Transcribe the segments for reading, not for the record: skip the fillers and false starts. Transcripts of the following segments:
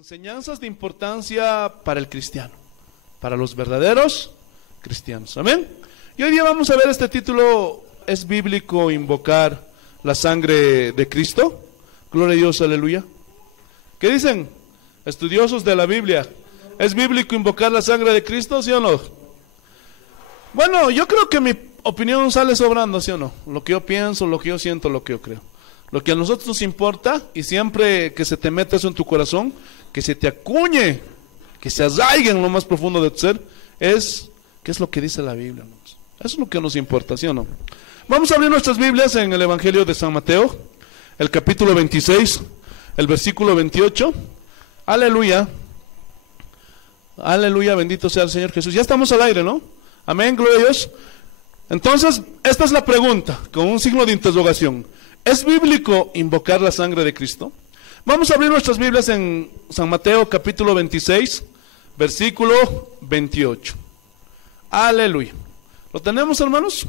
Enseñanzas de importancia para el cristiano, para los verdaderos cristianos. Amén. Y hoy día vamos a ver este título: ¿es bíblico invocar la sangre de Cristo? Gloria a Dios, aleluya. ¿Qué dicen estudiosos de la Biblia? ¿Es bíblico invocar la sangre de Cristo, sí o no? Bueno, yo creo que mi opinión sale sobrando, sí o no. Lo que yo pienso, lo que yo siento, lo que yo creo. Lo que a nosotros nos importa, y siempre que se te meta eso en tu corazón, que se te acuñe, que se arraigue en lo más profundo de tu ser, es qué es lo que dice la Biblia, hermanos. Eso es lo que nos importa, ¿sí o no? Vamos a abrir nuestras Biblias en el Evangelio de San Mateo, el capítulo 26, el versículo 28. Aleluya. Aleluya, bendito sea el Señor Jesús. Ya estamos al aire, ¿no? Amén, gloria a Dios. Entonces, esta es la pregunta, con un signo de interrogación. ¿Es bíblico invocar la sangre de Cristo? Vamos a abrir nuestras Biblias en San Mateo capítulo 26, versículo 28. Aleluya. ¿Lo tenemos, hermanos?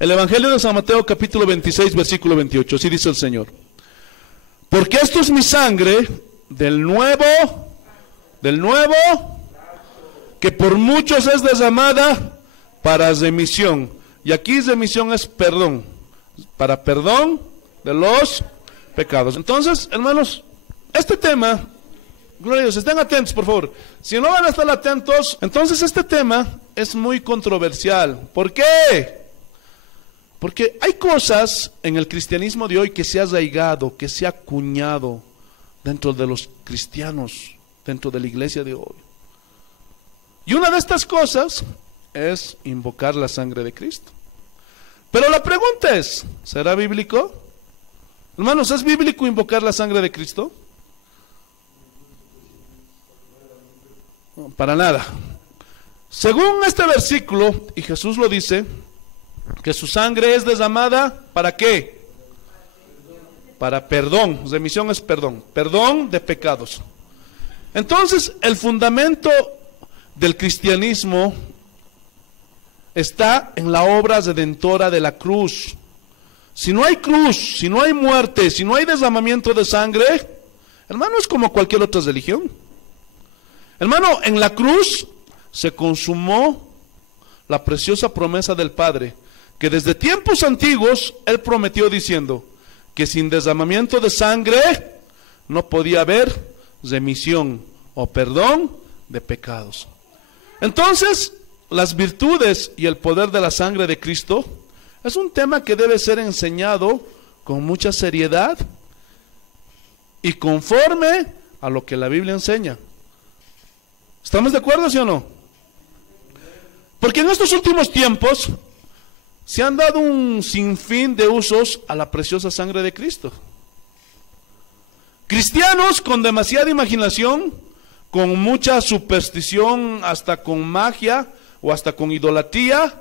El Evangelio de San Mateo capítulo 26, versículo 28. Así dice el Señor: porque esto es mi sangre del nuevo, que por muchos es derramada para remisión. Y aquí remisión es perdón, para perdón de los pecados. Entonces, hermanos, este tema, gloria a Dios, estén atentos por favor. Si no van a estar atentos, entonces este tema es muy controversial. ¿Por qué? Porque hay cosas en el cristianismo de hoy que se ha arraigado, que se ha acuñado dentro de los cristianos, dentro de la iglesia de hoy. Y una de estas cosas es invocar la sangre de Cristo. Pero la pregunta es, ¿será bíblico? Hermanos, ¿es bíblico invocar la sangre de Cristo? No, para nada. Según este versículo, y Jesús lo dice, que su sangre es derramada, ¿para qué? Para perdón. Remisión es perdón, perdón de pecados. Entonces, el fundamento del cristianismo está en la obra redentora de la cruz. Si no hay cruz, si no hay muerte, si no hay derramamiento de sangre, hermano, es como cualquier otra religión. Hermano, en la cruz se consumó la preciosa promesa del Padre, que desde tiempos antiguos Él prometió diciendo que sin derramamiento de sangre no podía haber remisión o perdón de pecados. Entonces, las virtudes y el poder de la sangre de Cristo es un tema que debe ser enseñado con mucha seriedad y conforme a lo que la Biblia enseña. ¿Estamos de acuerdo, sí o no? Porque en estos últimos tiempos se han dado un sinfín de usos a la preciosa sangre de Cristo. Cristianos con demasiada imaginación, con mucha superstición, hasta con magia o hasta con idolatría,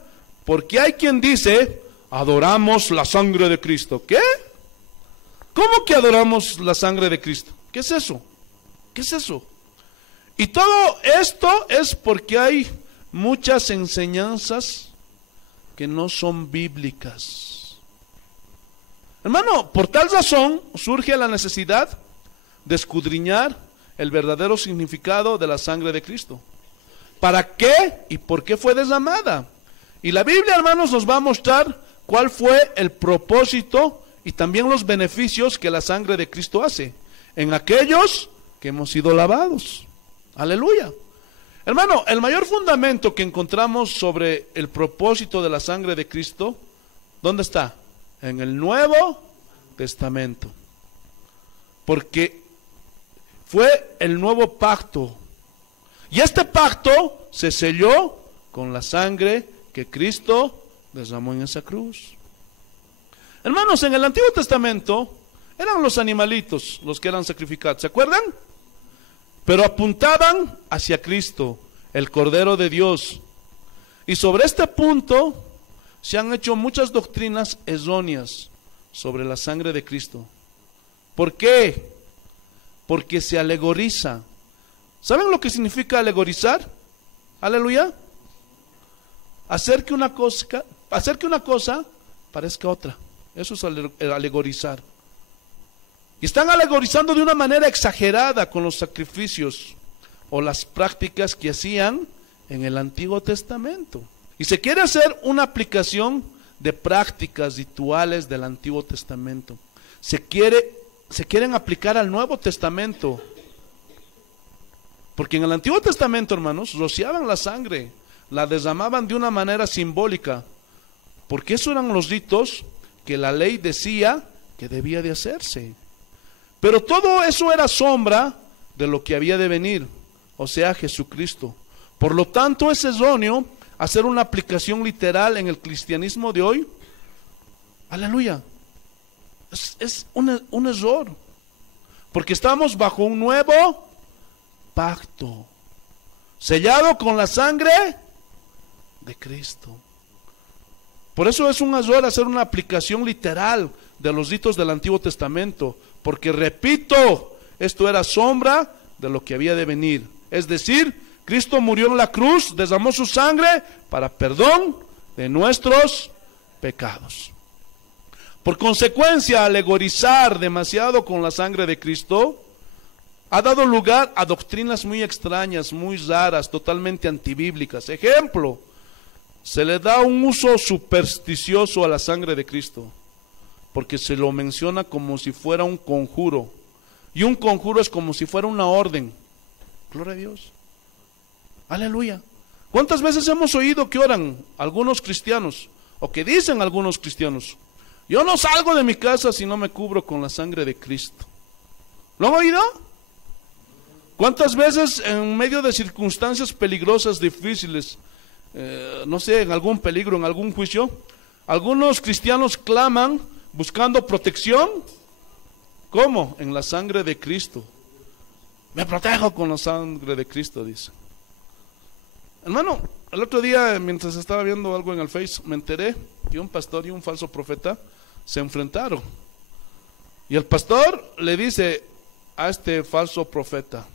porque hay quien dice: adoramos la sangre de Cristo. ¿Qué? ¿Cómo que adoramos la sangre de Cristo? ¿Qué es eso? ¿Qué es eso? Y todo esto es porque hay muchas enseñanzas que no son bíblicas. Hermano, por tal razón surge la necesidad de escudriñar el verdadero significado de la sangre de Cristo. ¿Para qué y por qué fue derramada? Y la Biblia, hermanos, nos va a mostrar cuál fue el propósito y también los beneficios que la sangre de Cristo hace en aquellos que hemos sido lavados. Aleluya. Hermano, el mayor fundamento que encontramos sobre el propósito de la sangre de Cristo, ¿dónde está? En el Nuevo Testamento. Porque fue el nuevo pacto. Y este pacto se selló con la sangre que Cristo derramó en esa cruz. Hermanos, en el Antiguo Testamento eran los animalitos los que eran sacrificados, ¿se acuerdan? Pero apuntaban hacia Cristo, el Cordero de Dios. Y sobre este punto se han hecho muchas doctrinas erróneas sobre la sangre de Cristo. ¿Por qué? Porque se alegoriza. ¿Saben lo que significa alegorizar? Aleluya. Hacer que una cosa parezca otra. Eso es alegorizar. Y están alegorizando de una manera exagerada con los sacrificios o las prácticas que hacían en el Antiguo Testamento. Y se quiere hacer una aplicación de prácticas rituales del Antiguo Testamento. Se quieren aplicar al Nuevo Testamento. Porque en el Antiguo Testamento, hermanos, rociaban la sangre, la derramaban de una manera simbólica, porque esos eran los ritos que la ley decía que debía de hacerse. Pero todo eso era sombra de lo que había de venir, o sea, Jesucristo. Por lo tanto, es erróneo hacer una aplicación literal en el cristianismo de hoy. Aleluya. Es un error, porque estamos bajo un nuevo pacto, sellado con la sangre de Cristo. Por eso es un error hacer una aplicación literal de los ritos del Antiguo Testamento, porque repito, esto era sombra de lo que había de venir. Es decir, Cristo murió en la cruz, derramó su sangre para perdón de nuestros pecados. Por consecuencia, alegorizar demasiado con la sangre de Cristo ha dado lugar a doctrinas muy extrañas, muy raras, totalmente antibíblicas. Ejemplo, se le da un uso supersticioso a la sangre de Cristo, porque se lo menciona como si fuera un conjuro, y un conjuro es como si fuera una orden. Gloria a Dios. Aleluya. ¿Cuántas veces hemos oído que oran algunos cristianos, o que dicen algunos cristianos: yo no salgo de mi casa si no me cubro con la sangre de Cristo? ¿Lo han oído? ¿Cuántas veces en medio de circunstancias peligrosas, difíciles, no sé, en algún peligro, en algún juicio, algunos cristianos claman buscando protección? ¿Cómo? En la sangre de Cristo. Me protejo con la sangre de Cristo, dice. Hermano, el otro día, mientras estaba viendo algo en el Face, me enteré que un pastor y un falso profeta se enfrentaron. Y el pastor le dice a este falso profeta: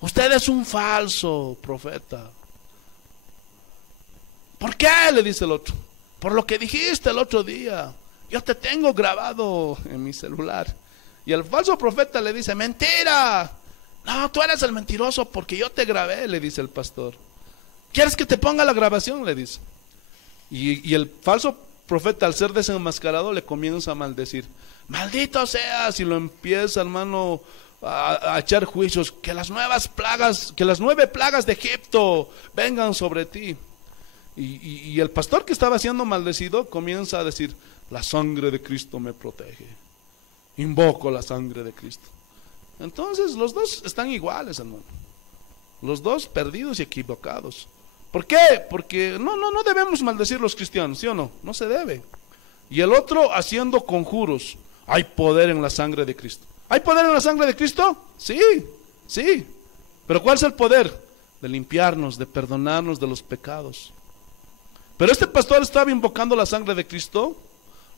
usted es un falso profeta. ¿Por qué? Le dice el otro. Por lo que dijiste el otro día. Yo te tengo grabado en mi celular. Y el falso profeta le dice: mentira. No, tú eres el mentiroso porque yo te grabé, le dice el pastor. ¿Quieres que te ponga la grabación? Le dice. Y el falso profeta, al ser desenmascarado, le comienza a maldecir. Maldito seas, y lo empieza, hermano, a echar juicios, que las 9 plagas de Egipto vengan sobre ti. Y el pastor que estaba siendo maldecido comienza a decir: la sangre de Cristo me protege, invoco la sangre de Cristo. Entonces los dos están iguales, hermano, los dos perdidos y equivocados. ¿Por qué? Porque no debemos maldecir los cristianos, ¿sí o no? No se debe. Y el otro haciendo conjuros. Hay poder en la sangre de Cristo. ¿Hay poder en la sangre de Cristo? Sí, sí. Pero ¿cuál es el poder? De limpiarnos, de perdonarnos de los pecados. Pero este pastor estaba invocando la sangre de Cristo.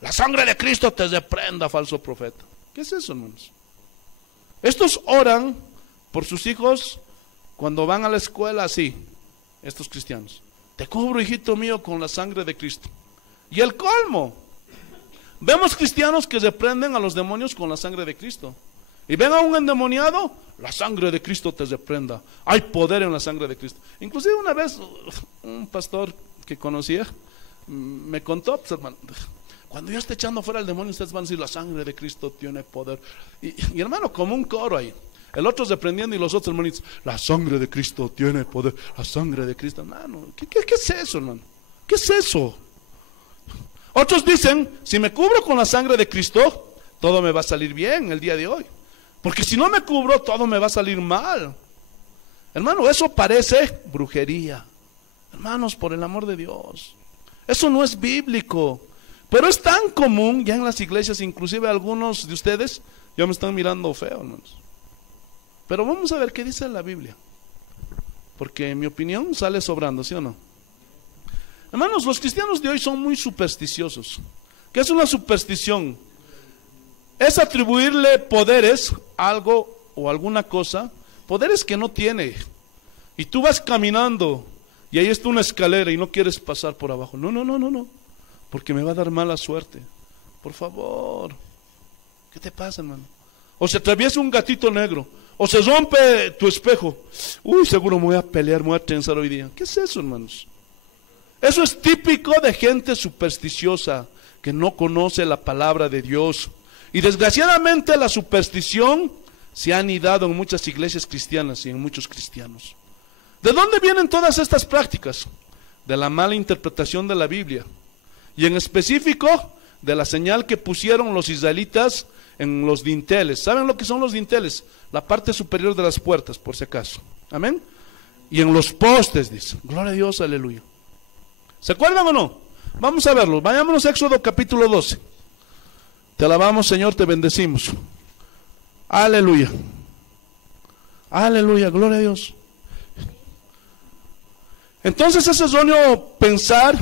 La sangre de Cristo te reprenda, falso profeta. ¿Qué es eso, hermanos? Estos oran por sus hijos cuando van a la escuela así. Estos cristianos: te cubro, hijito mío, con la sangre de Cristo. Y el colmo, vemos cristianos que reprenden a los demonios con la sangre de Cristo. Y ven a un endemoniado: la sangre de Cristo te reprenda. Hay poder en la sangre de Cristo. Inclusive una vez un pastor que conocía me contó: pues, hermano, cuando yo esté echando fuera al demonio, ustedes van a decir: la sangre de Cristo tiene poder. Y hermano, como un coro ahí. El otro reprendiendo y los otros hermanitos: la sangre de Cristo tiene poder. La sangre de Cristo. Hermano, ¿qué es eso, hermano? ¿Qué es eso? Otros dicen: si me cubro con la sangre de Cristo, todo me va a salir bien el día de hoy. Porque si no me cubro, todo me va a salir mal. Hermano, eso parece brujería. Hermanos, por el amor de Dios, eso no es bíblico. Pero es tan común ya en las iglesias, inclusive algunos de ustedes ya me están mirando feo, hermanos. Pero vamos a ver qué dice la Biblia, porque en mi opinión sale sobrando, ¿sí o no? Hermanos, los cristianos de hoy son muy supersticiosos. ¿Qué es una superstición? Es atribuirle poderes a algo o alguna cosa, poderes que no tiene. Y tú vas caminando y ahí está una escalera y no quieres pasar por abajo. No, porque me va a dar mala suerte. Por favor, ¿Qué te pasa, hermano? O se atraviesa un gatito negro, o se rompe tu espejo. Uy, seguro me voy a pelear, me voy a tensar hoy día. ¿Qué es eso, hermanos? Eso es típico de gente supersticiosa, que no conoce la palabra de Dios. Y desgraciadamente la superstición se ha anidado en muchas iglesias cristianas y en muchos cristianos. ¿De dónde vienen todas estas prácticas? De la mala interpretación de la Biblia. Y en específico, de la señal que pusieron los israelitas en los dinteles. ¿Saben lo que son los dinteles? La parte superior de las puertas, por si acaso. Amén. Y en los postes, dice. Gloria a Dios, aleluya. ¿Se acuerdan o no? Vamos a verlo. Vayámonos a Éxodo capítulo 12. Te alabamos, Señor, te bendecimos. Aleluya. Aleluya, gloria a Dios. Entonces es erróneo pensar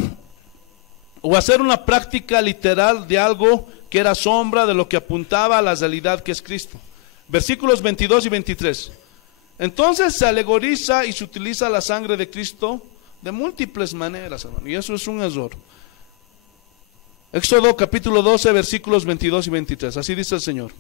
o hacer una práctica literal de algo que era sombra de lo que apuntaba a la realidad que es Cristo. Versículos 22 y 23. Entonces se alegoriza y se utiliza la sangre de Cristo de múltiples maneras, hermano, y eso es un error. Éxodo capítulo 12, versículos 22 y 23. Así dice el Señor.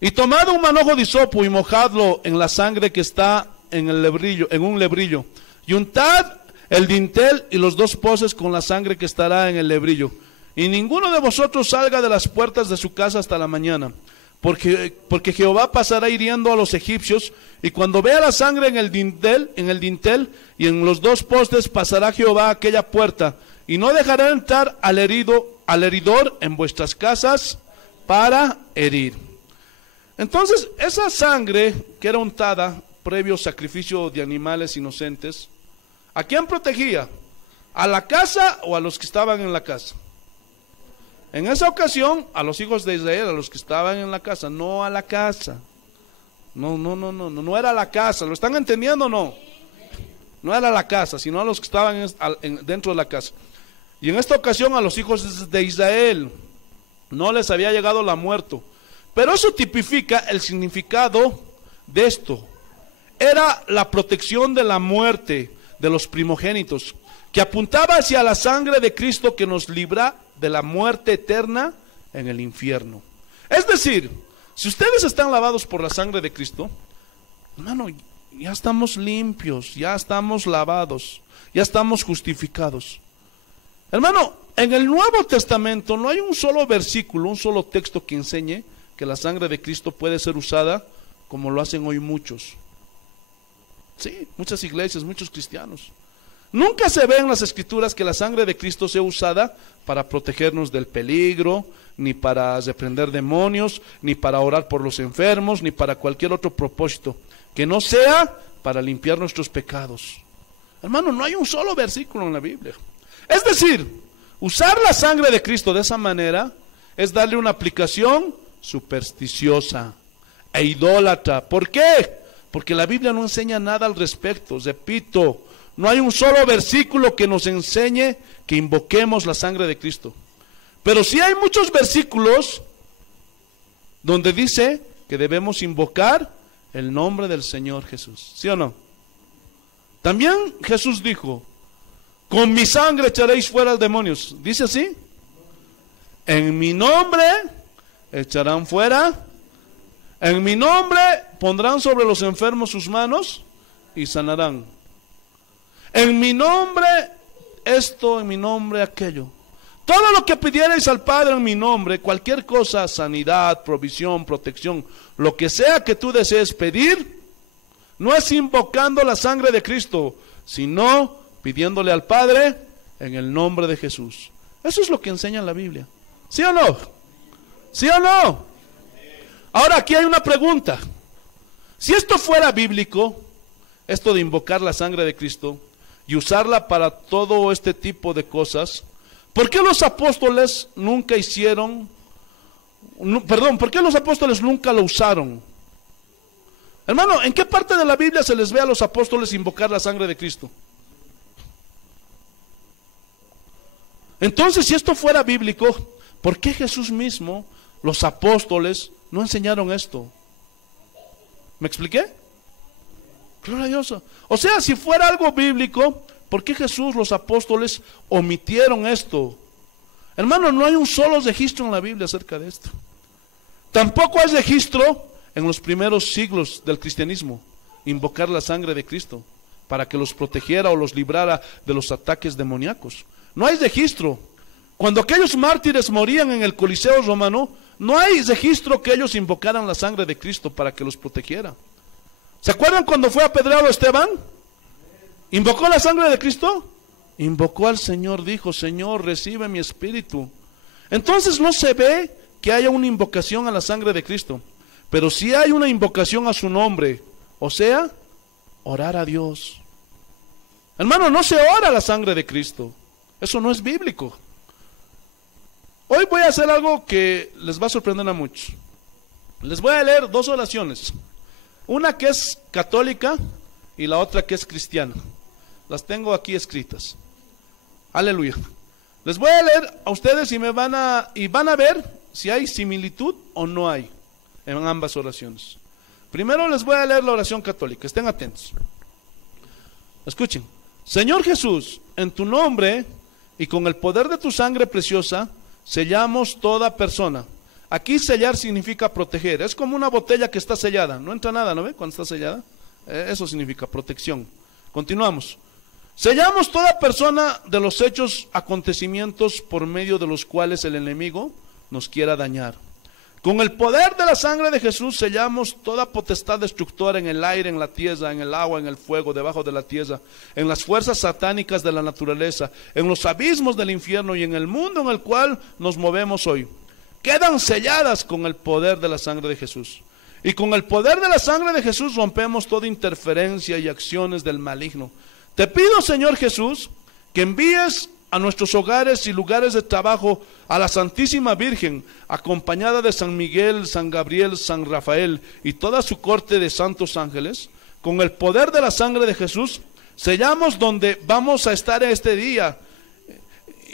Y tomad un manojo de hisopo y mojadlo en la sangre que está en el lebrillo, en un lebrillo, y untad el dintel y los dos postes con la sangre que estará en el lebrillo. Y ninguno de vosotros salga de las puertas de su casa hasta la mañana, porque Jehová pasará hiriendo a los egipcios, y cuando vea la sangre en el dintel y en los dos postes, pasará Jehová a aquella puerta, y no dejará entrar al heridor en vuestras casas para herir. Entonces, esa sangre que era untada previo sacrificio de animales inocentes, ¿a quién protegía? ¿A la casa o a los que estaban en la casa? En esa ocasión, a los hijos de Israel, a los que estaban en la casa, no a la casa. No era la casa, ¿lo están entendiendo o no? No era la casa, sino a los que estaban dentro de la casa. Y en esta ocasión a los hijos de Israel no les había llegado la muerte. Pero eso tipifica el significado de esto. Era la protección de la muerte de los primogénitos, que apuntaba hacia la sangre de Cristo que nos libra de la muerte eterna en el infierno. Es decir, si ustedes están lavados por la sangre de Cristo, hermano, ya estamos limpios, ya estamos lavados, ya estamos justificados. Hermano, en el Nuevo Testamento no hay un solo versículo, un solo texto que enseñe que la sangre de Cristo puede ser usada como lo hacen hoy muchos. Sí, muchas iglesias, muchos cristianos. Nunca se ve en las escrituras que la sangre de Cristo sea usada para protegernos del peligro, ni para reprender demonios, ni para orar por los enfermos, ni para cualquier otro propósito, que no sea para limpiar nuestros pecados. Hermano, no hay un solo versículo en la Biblia. Es decir, usar la sangre de Cristo de esa manera es darle una aplicación supersticiosa e idólatra. ¿Por qué? Porque la Biblia no enseña nada al respecto. Repito, no hay un solo versículo que nos enseñe que invoquemos la sangre de Cristo. Pero sí hay muchos versículos donde dice que debemos invocar el nombre del Señor Jesús. ¿Sí o no? También Jesús dijo: con mi sangre echaréis fuera demonios. ¿Dice así? En mi nombre echarán fuera. En mi nombre pondrán sobre los enfermos sus manos y sanarán. En mi nombre esto, en mi nombre aquello. Todo lo que pidierais al Padre en mi nombre, cualquier cosa, sanidad, provisión, protección, lo que sea que tú desees pedir, no es invocando la sangre de Cristo, sino pidiéndole al Padre en el nombre de Jesús. Eso es lo que enseña la Biblia. ¿Sí o no? ¿Sí o no? Ahora aquí hay una pregunta. Si esto fuera bíblico, esto de invocar la sangre de Cristo y usarla para todo este tipo de cosas, ¿por qué los apóstoles nunca ¿por qué los apóstoles nunca lo usaron? Hermano, ¿en qué parte de la Biblia se les ve a los apóstoles invocar la sangre de Cristo? Entonces, si esto fuera bíblico, ¿por qué Jesús mismo, los apóstoles, no enseñaron esto? ¿Me expliqué? Gloria a Dios. O sea, si fuera algo bíblico, ¿por qué Jesús, los apóstoles, omitieron esto? Hermano, no hay un solo registro en la Biblia acerca de esto. Tampoco hay registro en los primeros siglos del cristianismo invocar la sangre de Cristo para que los protegiera o los librara de los ataques demoníacos. No hay registro. Cuando aquellos mártires morían en el Coliseo romano, no hay registro que ellos invocaran la sangre de Cristo para que los protegiera. ¿Se acuerdan cuando fue apedreado Esteban? ¿Invocó la sangre de Cristo? Invocó al Señor, dijo: Señor, recibe mi espíritu. Entonces no se ve que haya una invocación a la sangre de Cristo, pero sí hay una invocación a su nombre, o sea, orar a Dios. Hermano, no se ora a la sangre de Cristo, eso no es bíblico. Hoy voy a hacer algo que les va a sorprender a muchos. Les voy a leer dos oraciones, una que es católica y la otra que es cristiana. Las tengo aquí escritas. Aleluya. Les voy a leer a ustedes y van a ver si hay similitud o no hay en ambas oraciones. Primero les voy a leer la oración católica, estén atentos. Escuchen. Señor Jesús, en tu nombre y con el poder de tu sangre preciosa, sellamos toda persona. Aquí sellar significa proteger, es como una botella que está sellada, no entra nada, ¿no ve? Cuando está sellada, eso significa protección. Continuamos. Sellamos toda persona de los hechos, acontecimientos por medio de los cuales el enemigo nos quiera dañar. Con el poder de la sangre de Jesús sellamos toda potestad destructora en el aire, en la tierra, en el agua, en el fuego, debajo de la tierra, en las fuerzas satánicas de la naturaleza, en los abismos del infierno y en el mundo en el cual nos movemos hoy. Quedan selladas con el poder de la sangre de Jesús. Y con el poder de la sangre de Jesús rompemos toda interferencia y acciones del maligno. Te pido, Señor Jesús, que envíes a nuestros hogares y lugares de trabajo a la Santísima Virgen, acompañada de San Miguel, San Gabriel, San Rafael y toda su corte de santos ángeles. Con el poder de la sangre de Jesús, sellamos donde vamos a estar este día.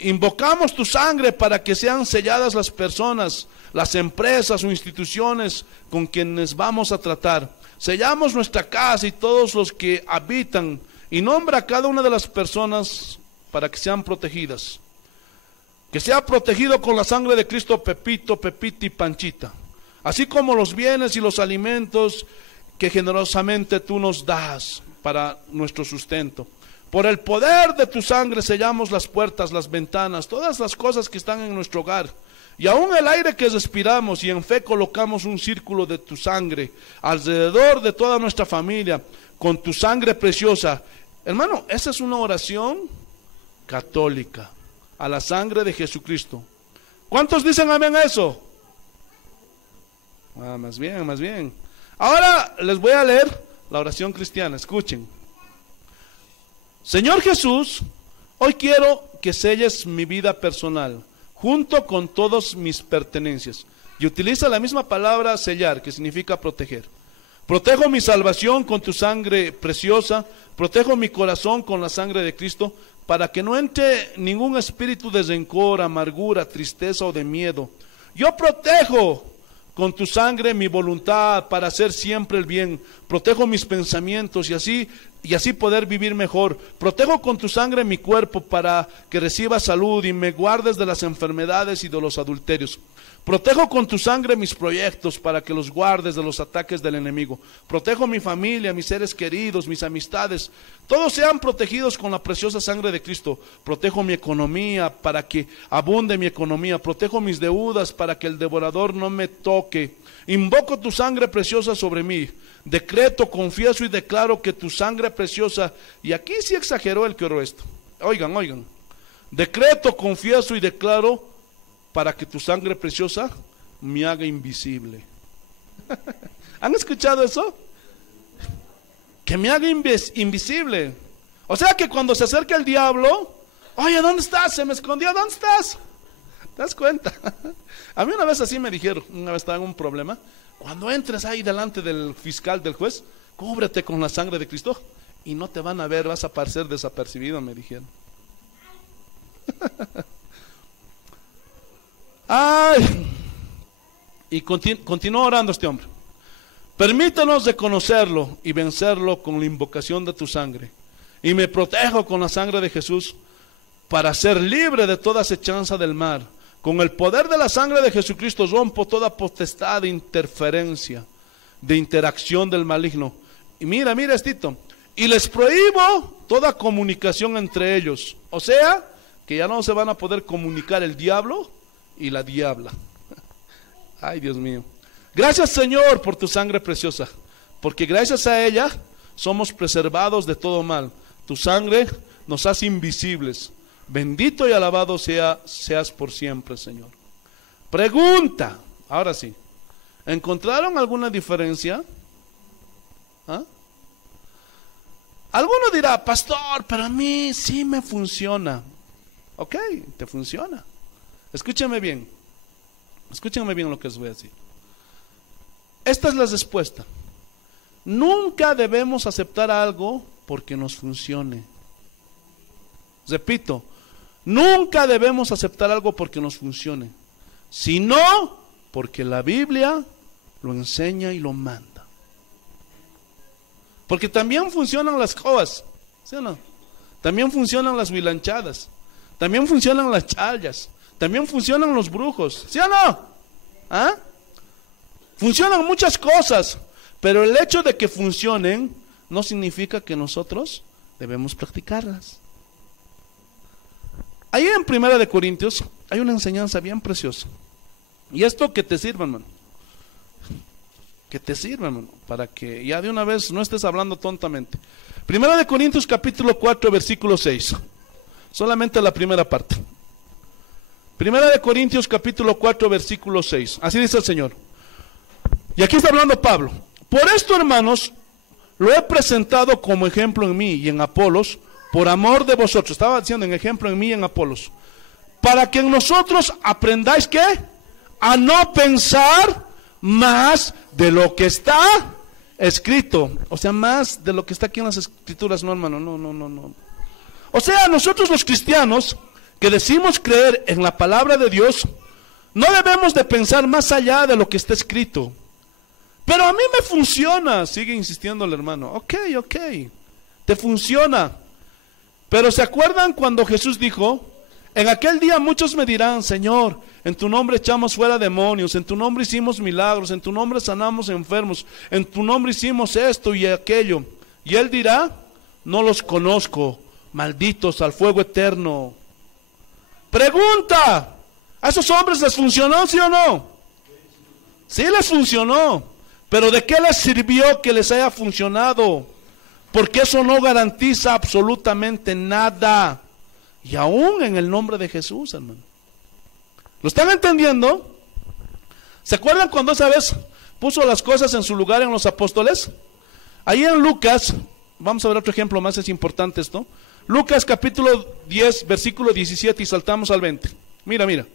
Invocamos tu sangre para que sean selladas las personas, las empresas o instituciones con quienes vamos a tratar. Sellamos nuestra casa y todos los que habitan, y nombra a cada una de las personas para que sean protegidas. Que sea protegido con la sangre de Cristo Pepito, Pepita y Panchita, así como los bienes y los alimentos que generosamente tú nos das para nuestro sustento. Por el poder de tu sangre sellamos las puertas, las ventanas, todas las cosas que están en nuestro hogar. Y aún el aire que respiramos, y en fe colocamos un círculo de tu sangre alrededor de toda nuestra familia, con tu sangre preciosa. Hermano, esa es una oración católica a la sangre de Jesucristo. ¿Cuántos dicen amén a eso? Más bien, más bien. Ahora les voy a leer la oración cristiana, escuchen. Señor Jesús, hoy quiero que selles mi vida personal, junto con todas mis pertenencias. Y utiliza la misma palabra sellar, que significa proteger. Protejo mi salvación con tu sangre preciosa, protejo mi corazón con la sangre de Cristo, para que no entre ningún espíritu de rencor, amargura, tristeza o de miedo. Yo protejo con tu sangre mi voluntad para hacer siempre el bien. Protejo mis pensamientos y así poder vivir mejor. Protejo con tu sangre mi cuerpo para que reciba salud y me guardes de las enfermedades y de los adulterios. Protejo con tu sangre mis proyectos para que los guardes de los ataques del enemigo. Protejo mi familia, mis seres queridos, mis amistades. Todos sean protegidos con la preciosa sangre de Cristo. Protejo mi economía para que abunde mi economía. Protejo mis deudas para que el devorador no me toque. Invoco tu sangre preciosa sobre mí. Decreto, confieso y declaro que tu sangre preciosa, y aquí sí exageró el que oró esto. Oigan. Decreto, confieso y declaro para que tu sangre preciosa me haga invisible. ¿Han escuchado eso? Que me haga invisible. O sea que cuando se acerca el diablo, oye, ¿dónde estás? Se me escondió, ¿dónde estás? ¿Te das cuenta? A mí una vez así me dijeron, una vez estaba en un problema. Cuando entres ahí delante del fiscal, del juez, cúbrete con la sangre de Cristo y no te van a ver, vas a parecer desapercibido, me dijeron. Ay, y continuó orando este hombre. Permítanos reconocerlo y vencerlo con la invocación de tu sangre, y me protejo con la sangre de Jesús para ser libre de toda acechanza del mal. Con el poder de la sangre de Jesucristo rompo toda potestad de interferencia, de interacción del maligno. Y mira estito. Y les prohíbo toda comunicación entre ellos. O sea, que ya no se van a poder comunicar el diablo y la diabla. Ay, Dios mío. Gracias, Señor, por tu sangre preciosa, porque gracias a ella somos preservados de todo mal. Tu sangre nos hace invisibles. Bendito y alabado seas por siempre, Señor. Pregunta, ahora sí, ¿encontraron alguna diferencia? ¿Ah? Alguno dirá, pastor, para mí sí me funciona. Ok, te funciona. Escúchame bien lo que les voy a decir. Esta es la respuesta. Nunca debemos aceptar algo porque nos funcione. Repito, nunca debemos aceptar algo porque nos funcione, sino porque la Biblia lo enseña y lo manda. Porque también funcionan las joas, ¿sí o no? También funcionan las vilanchadas, también funcionan las challas, también funcionan los brujos, ¿sí o no? ¿Ah? Funcionan muchas cosas, pero el hecho de que funcionen no significa que nosotros debemos practicarlas. Ahí en 1 Corintios hay una enseñanza bien preciosa. Y esto que te sirva, hermano. Que te sirva, hermano, para que ya de una vez no estés hablando tontamente. 1 Corintios capítulo 4, versículo 6. Solamente la primera parte. 1 Corintios capítulo 4, versículo 6. Así dice el Señor. Y aquí está hablando Pablo. Por esto, hermanos, lo he presentado como ejemplo en mí y en Apolos, por amor de vosotros. Estaba diciendo en ejemplo en mí y en Apolos. Para que en nosotros aprendáis, ¿qué? A no pensar más de lo que está escrito. O sea, más de lo que está aquí en las escrituras. No, hermano, no. O sea, nosotros los cristianos que decimos creer en la palabra de Dios, no debemos de pensar más allá de lo que está escrito. Pero a mí me funciona, sigue insistiendo el hermano. Ok, te funciona. Pero ¿se acuerdan cuando Jesús dijo, en aquel día muchos me dirán, Señor, en tu nombre echamos fuera demonios, en tu nombre hicimos milagros, en tu nombre sanamos enfermos, en tu nombre hicimos esto y aquello? Y Él dirá, no los conozco, malditos al fuego eterno. Pregunta, ¿a esos hombres les funcionó, sí o no? Sí les funcionó. Pero ¿de qué les sirvió que les haya funcionado? Porque eso no garantiza absolutamente nada. Y aún en el nombre de Jesús, hermano. ¿Lo están entendiendo? ¿Se acuerdan cuando esa vez puso las cosas en su lugar en los apóstoles? Ahí en Lucas, vamos a ver otro ejemplo más, es importante esto. Lucas capítulo 10, versículo 17 y saltamos al 20. Mira.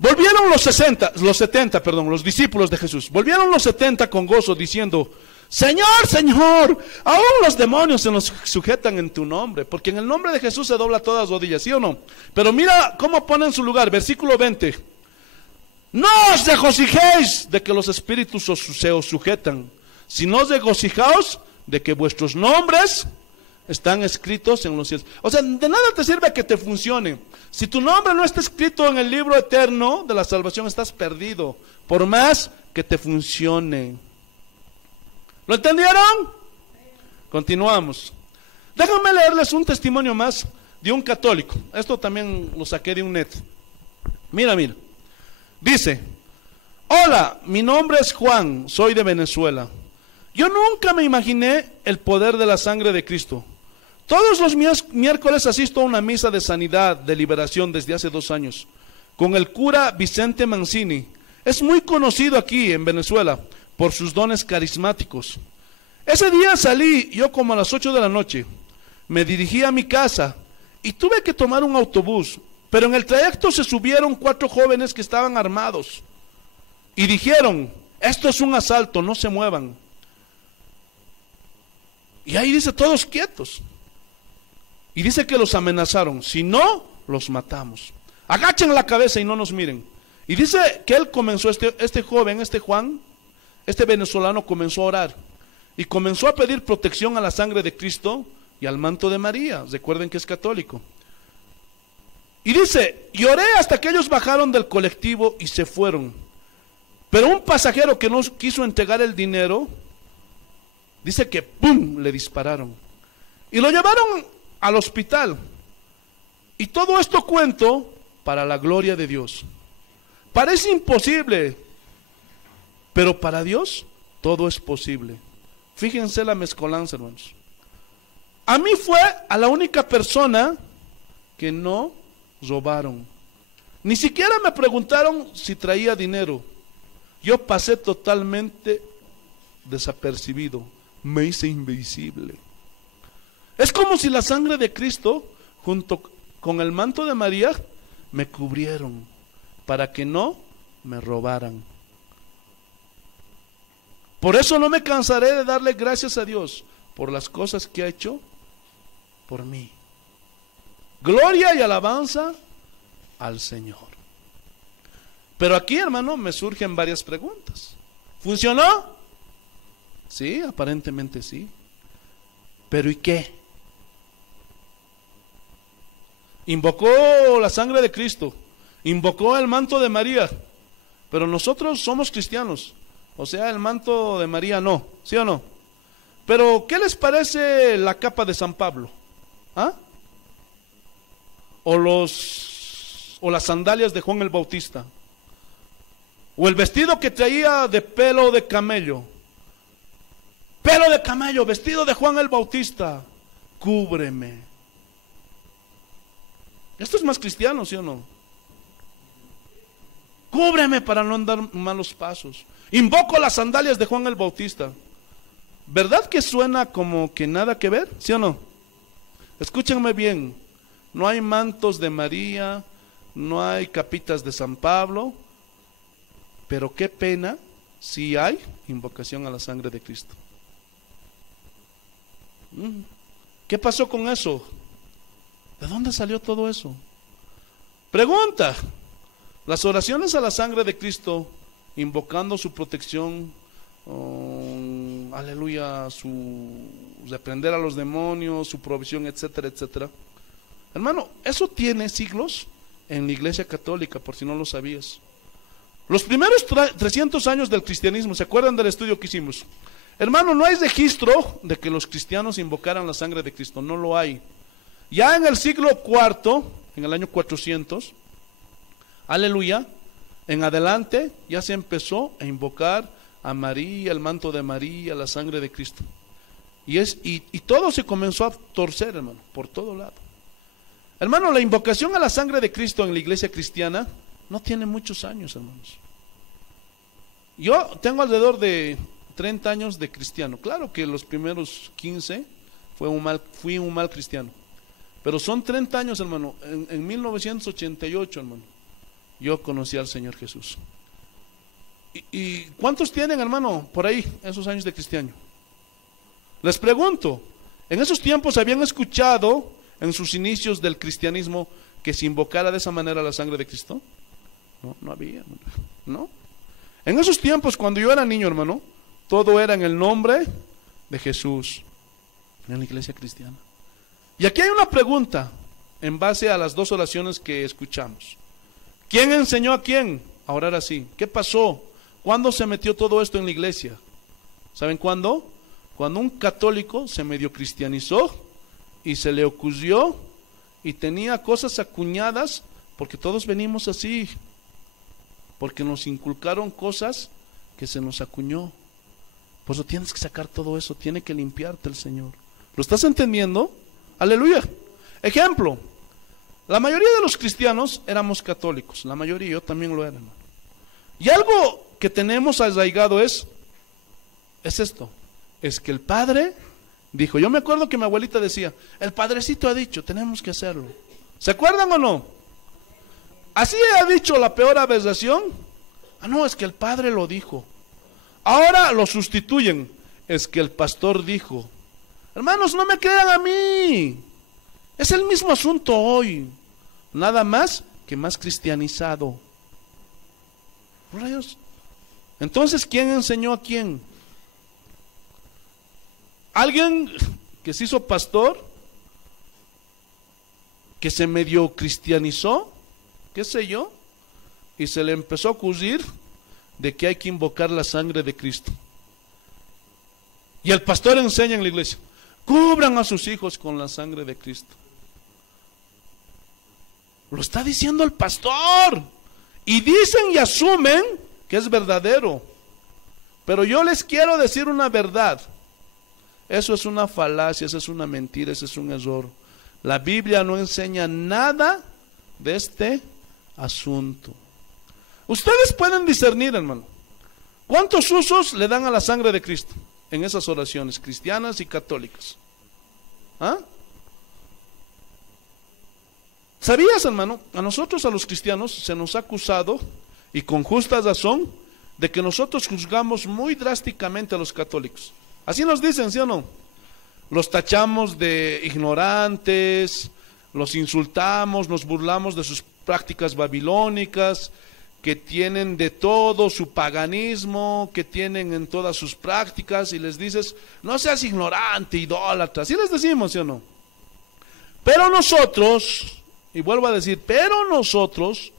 Volvieron los discípulos de Jesús. Volvieron los 70 con gozo diciendo, Señor, aún los demonios se nos sujetan en tu nombre. Porque en el nombre de Jesús se dobla todas las rodillas, ¿sí o no? Pero mira cómo pone en su lugar, versículo 20. No os regocijéis de que los espíritus se os sujetan, sino regocijaos de que vuestros nombres están escritos en los cielos. O sea, de nada te sirve que te funcione. Si tu nombre no está escrito en el libro eterno de la salvación, estás perdido, por más que te funcione. ¿Lo entendieron? Continuamos. Déjenme leerles un testimonio más de un católico. Esto también lo saqué de un net. Mira. Dice, hola, mi nombre es Juan, soy de Venezuela. Yo nunca me imaginé el poder de la sangre de Cristo. Todos los miércoles asisto a una misa de sanidad, de liberación desde hace 2 años, con el cura Vicente Mancini. Es muy conocido aquí en Venezuela por sus dones carismáticos. Ese día salí yo como a las 8 de la noche, me dirigí a mi casa y tuve que tomar un autobús, pero en el trayecto se subieron 4 jóvenes que estaban armados y dijeron, esto es un asalto, no se muevan. Y ahí dice, todos quietos. Y dice que los amenazaron, si no, los matamos. Agachen la cabeza y no nos miren. Y dice que él comenzó, este joven, este Juan, este venezolano comenzó a orar. Y comenzó a pedir protección a la sangre de Cristo y al manto de María. Recuerden que es católico. Y dice, lloré hasta que ellos bajaron del colectivo y se fueron. Pero un pasajero que no quiso entregar el dinero, dice que ¡pum!, le dispararon. Y lo llevaron al hospital. Y todo esto cuento para la gloria de Dios. Parece imposible, pero para Dios todo es posible. Fíjense la mezcolanza, hermanos. A mí fue a la única persona que no robaron. Ni siquiera me preguntaron si traía dinero. Yo pasé totalmente desapercibido. Me hice invisible. Es como si la sangre de Cristo junto con el manto de María me cubrieron para que no me robaran. Por eso no me cansaré de darle gracias a Dios por las cosas que ha hecho por mí. Gloria y alabanza al Señor. Pero aquí, hermano, me surgen varias preguntas. ¿Funcionó? Sí, aparentemente sí. ¿Pero y qué? Invocó la sangre de Cristo, invocó el manto de María, pero nosotros somos cristianos, o sea, el manto de María no, ¿sí o no? Pero, ¿qué les parece la capa de San Pablo? ¿Ah? O las sandalias de Juan el Bautista, o el vestido que traía de pelo de camello, vestido de Juan el Bautista, cúbreme. Esto es más cristiano, ¿sí o no? Cúbreme para no andar malos pasos. Invoco las sandalias de Juan el Bautista. ¿Verdad que suena como que nada que ver? ¿Sí o no? Escúchenme bien. No hay mantos de María, no hay capitas de San Pablo, pero qué pena si hay invocación a la sangre de Cristo. ¿Qué pasó con eso? ¿De dónde salió todo eso? Pregunta. Las oraciones a la sangre de Cristo, invocando su protección, aleluya, su reprender a los demonios, su provisión, etcétera, etcétera. Hermano, eso tiene siglos en la Iglesia Católica, por si no lo sabías. Los primeros 300 años del cristianismo, ¿se acuerdan del estudio que hicimos? Hermano, no hay registro de que los cristianos invocaran la sangre de Cristo, no lo hay. Ya en el siglo IV, en el año 400, aleluya, en adelante ya se empezó a invocar a María, el manto de María, la sangre de Cristo. Y todo se comenzó a torcer, hermano, por todo lado. Hermano, la invocación a la sangre de Cristo en la iglesia cristiana no tiene muchos años, hermanos. Yo tengo alrededor de 30 años de cristiano. Claro que los primeros 15 fui un mal cristiano. Pero son 30 años, hermano. En 1988, hermano, yo conocí al Señor Jesús. ¿Y cuántos tienen, hermano, por ahí esos años de cristiano? Les pregunto, ¿en esos tiempos habían escuchado en sus inicios del cristianismo que se invocara de esa manera la sangre de Cristo? No, no había, hermano. No. En esos tiempos, cuando yo era niño, hermano, todo era en el nombre de Jesús, en la iglesia cristiana. Y aquí hay una pregunta en base a las dos oraciones que escuchamos. ¿Quién enseñó a quién a orar así? ¿Qué pasó? ¿Cuándo se metió todo esto en la iglesia? ¿Saben cuándo? Cuando un católico se medio cristianizó y se le ocurrió y tenía cosas acuñadas, porque todos venimos así, porque nos inculcaron cosas que se nos acuñó. Por eso tienes que sacar todo eso, tiene que limpiarte el Señor. ¿Lo estás entendiendo? Aleluya. Ejemplo, la mayoría de los cristianos éramos católicos, la mayoría, yo también lo era, hermano. Y algo que tenemos arraigado es esto, es que el Padre dijo, yo me acuerdo que mi abuelita decía, el Padrecito ha dicho, tenemos que hacerlo. ¿Se acuerdan o no? Así ha dicho la peor aberración. No, es que el Padre lo dijo. Ahora lo sustituyen, es que el pastor dijo. Hermanos, no me crean a mí. Es el mismo asunto hoy. Nada más que más cristianizado. Rayos. Entonces, ¿quién enseñó a quién? ¿Alguien que se hizo pastor? que se medio cristianizó, qué sé yo, y se le empezó a ocurrir de que hay que invocar la sangre de Cristo. Y el pastor enseña en la iglesia, cubran a sus hijos con la sangre de Cristo. Lo está diciendo el pastor. Y dicen y asumen que es verdadero. Pero yo les quiero decir una verdad. Eso es una falacia, eso es una mentira, eso es un error. La Biblia no enseña nada de este asunto. Ustedes pueden discernir, hermano, ¿cuántos usos le dan a la sangre de Cristo en esas oraciones cristianas y católicas? ¿Ah? ¿Sabías, hermano? A nosotros, a los cristianos, se nos ha acusado, y con justa razón, de que nosotros juzgamos muy drásticamente a los católicos. Así nos dicen, ¿sí o no? Los tachamos de ignorantes, los insultamos, nos burlamos de sus prácticas babilónicas, que tienen de todo su paganismo, que tienen en todas sus prácticas, y les dices, no seas ignorante, idólatra. Así les decimos, ¿sí o no? Pero nosotros, y vuelvo a decir, pero nosotros,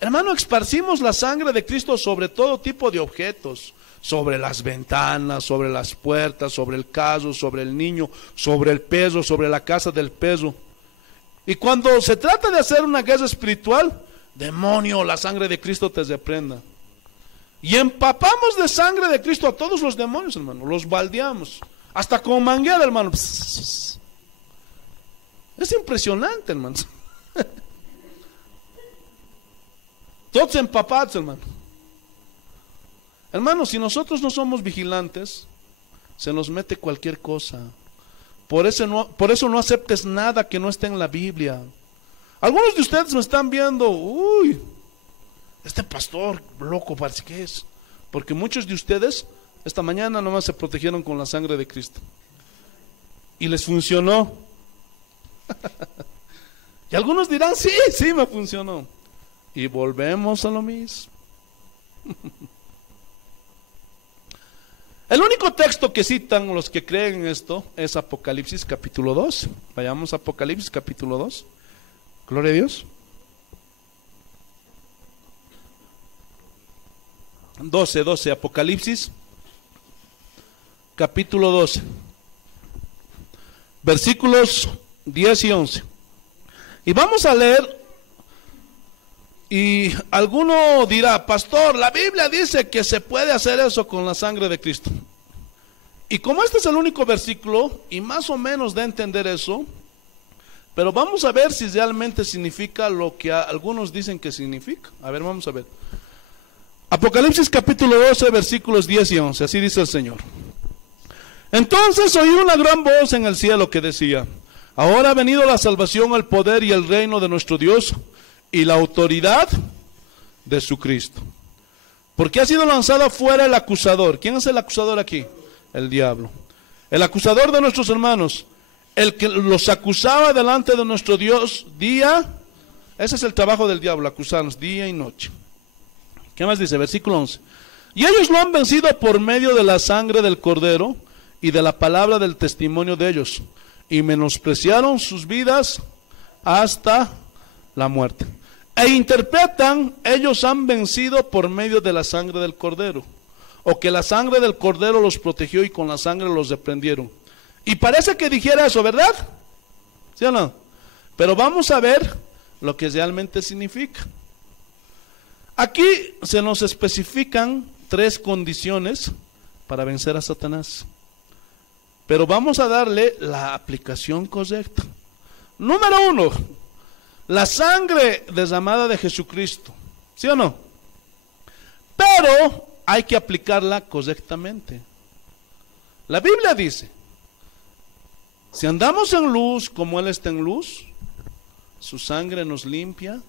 hermano, esparcimos la sangre de Cristo sobre todo tipo de objetos, sobre las ventanas, sobre las puertas, sobre el carro, sobre el niño, sobre el perro, sobre la casa del perro. Y cuando se trata de hacer una guerra espiritual, demonio, la sangre de Cristo te reprenda. Y empapamos de sangre de Cristo a todos los demonios, hermano, los baldeamos, hasta con manguera, hermano. Es impresionante, hermano. Todos empapados, hermano. Hermano, si nosotros no somos vigilantes, se nos mete cualquier cosa. Por eso no aceptes nada que no esté en la Biblia. Algunos de ustedes me están viendo, uy, este pastor loco parece que es. Porque muchos de ustedes esta mañana nomás se protegieron con la sangre de Cristo. Y les funcionó. Y algunos dirán, sí, sí me funcionó. Y volvemos a lo mismo. El único texto que citan los que creen en esto es Apocalipsis capítulo 2. Vayamos a Apocalipsis capítulo 2. Gloria a Dios. 12, Apocalipsis capítulo 12. Versículos 10 y 11. Y vamos a leer. Y alguno dirá, pastor, la Biblia dice que se puede hacer eso con la sangre de Cristo. Y como este es el único versículo, y más o menos da a entender eso, pero vamos a ver si realmente significa lo que algunos dicen que significa. A ver, vamos a ver. Apocalipsis capítulo 12, versículos 10 y 11, así dice el Señor. Entonces oí una gran voz en el cielo que decía, ahora ha venido la salvación, el poder y el reino de nuestro Dios, y la autoridad de su Cristo. Porque ha sido lanzado fuera el acusador. ¿Quién es el acusador aquí? El diablo. El acusador de nuestros hermanos. El que los acusaba delante de nuestro Dios día. Ese es el trabajo del diablo, acusarnos día y noche. ¿Qué más dice? Versículo 11. Y ellos lo han vencido por medio de la sangre del Cordero y de la palabra del testimonio de ellos. Y menospreciaron sus vidas hasta la muerte. E interpretan, ellos han vencido por medio de la sangre del Cordero, o que la sangre del Cordero los protegió y con la sangre los reprendieron. Y parece que dijera eso, ¿verdad? ¿Sí o no? Pero vamos a ver lo que realmente significa. Aquí se nos especifican 3 condiciones para vencer a Satanás. Pero vamos a darle la aplicación correcta. Número 1. La sangre derramada de Jesucristo, ¿sí o no? Pero hay que aplicarla correctamente. La Biblia dice, si andamos en luz como Él está en luz, su sangre nos limpia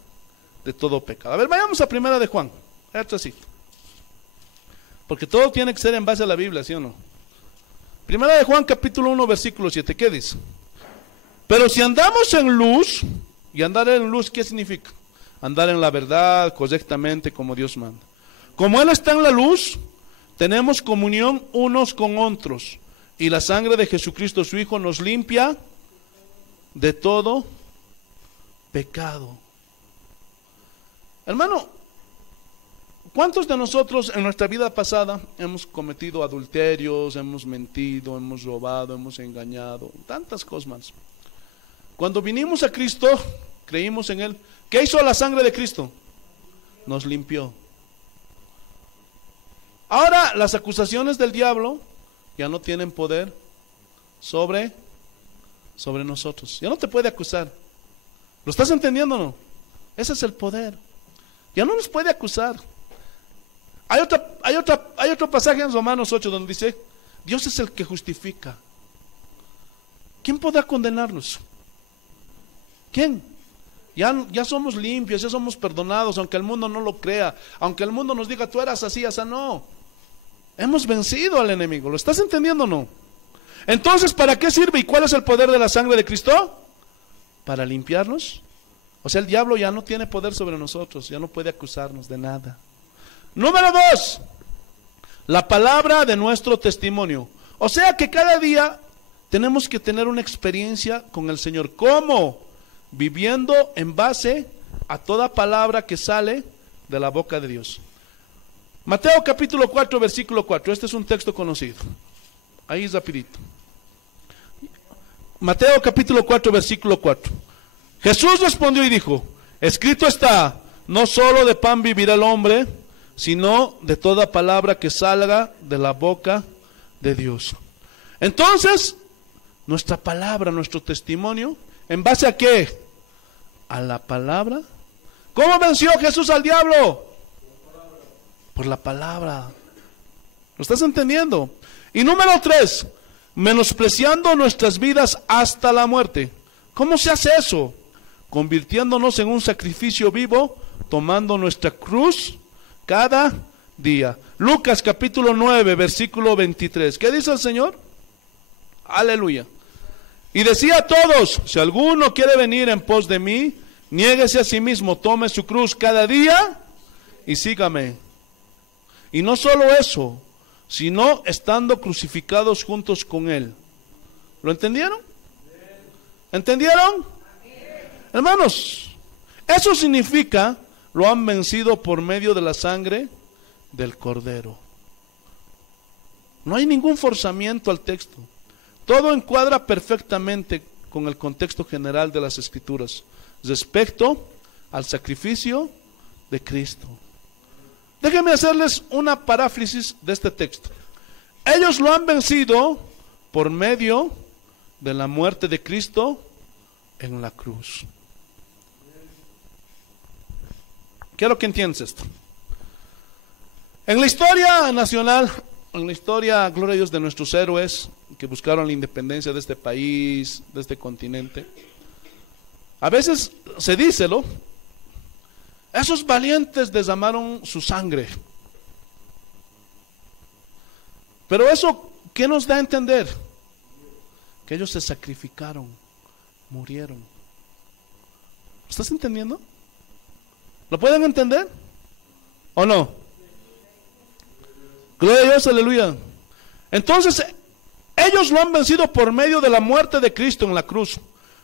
de todo pecado. A ver, vayamos a Primera de Juan, atrásito. Porque todo tiene que ser en base a la Biblia, ¿sí o no? Primera de Juan capítulo 1 versículo 7, ¿qué dice? Pero si andamos en luz. Y andar en luz, ¿qué significa? Andar en la verdad, correctamente, como Dios manda. Como Él está en la luz, tenemos comunión unos con otros. Y la sangre de Jesucristo, su Hijo, nos limpia de todo pecado. Hermano, ¿cuántos de nosotros en nuestra vida pasada hemos cometido adulterios, hemos mentido, hemos robado, hemos engañado, tantas cosas más? Cuando vinimos a Cristo, creímos en Él. ¿Qué hizo la sangre de Cristo? Nos limpió. Ahora las acusaciones del diablo ya no tienen poder sobre nosotros. Ya no te puede acusar. ¿Lo estás entendiendo o no? Ese es el poder. Ya no nos puede acusar. Hay otro pasaje en Romanos 8 donde dice, Dios es el que justifica. ¿Quién podrá condenarnos? ¿Quién? Ya somos limpios, ya somos perdonados, aunque el mundo no lo crea, aunque el mundo nos diga, tú eras así, así, no. Hemos vencido al enemigo. ¿Lo estás entendiendo o no? Entonces, ¿para qué sirve y cuál es el poder de la sangre de Cristo? Para limpiarnos. O sea, el diablo ya no tiene poder sobre nosotros, ya no puede acusarnos de nada. Número 2, la palabra de nuestro testimonio. O sea que cada día tenemos que tener una experiencia con el Señor. ¿Cómo? Viviendo en base a toda palabra que sale de la boca de Dios. Mateo capítulo 4, versículo 4. Este es un texto conocido. Ahí es rapidito. Mateo capítulo 4, versículo 4. Jesús respondió y dijo, escrito está, no solo de pan vivirá el hombre, sino de toda palabra que salga de la boca de Dios. Entonces, nuestra palabra, nuestro testimonio, ¿en base a qué? A la palabra. ¿Cómo venció Jesús al diablo? Por la palabra. ¿Lo estás entendiendo? Y número 3, menospreciando nuestras vidas hasta la muerte. ¿Cómo se hace eso? Convirtiéndonos en un sacrificio vivo, tomando nuestra cruz cada día. Lucas capítulo 9, versículo 23. ¿Qué dice el Señor? Aleluya. Y decía a todos, si alguno quiere venir en pos de mí, niéguese a sí mismo, tome su cruz cada día y sígame. Y no solo eso, sino estando crucificados juntos con Él. ¿Lo entendieron? ¿Entendieron? Hermanos, eso significa, lo han vencido por medio de la sangre del Cordero. No hay ningún forzamiento al texto. Todo encuadra perfectamente con el contexto general de las Escrituras respecto al sacrificio de Cristo. Déjenme hacerles una paráfrasis de este texto. Ellos lo han vencido por medio de la muerte de Cristo en la cruz. Quiero que entiendas esto. En la historia nacional, en la historia, gloria a Dios, de nuestros héroes que buscaron la independencia de este país, de este continente, a veces se dice, ¿no? Esos valientes derramaron su sangre. Pero eso, ¿qué nos da a entender? Que ellos se sacrificaron, murieron. ¿Estás entendiendo? ¿Lo pueden entender? ¿O no? Gloria a Dios, aleluya. Entonces, ellos lo han vencido por medio de la muerte de Cristo en la cruz.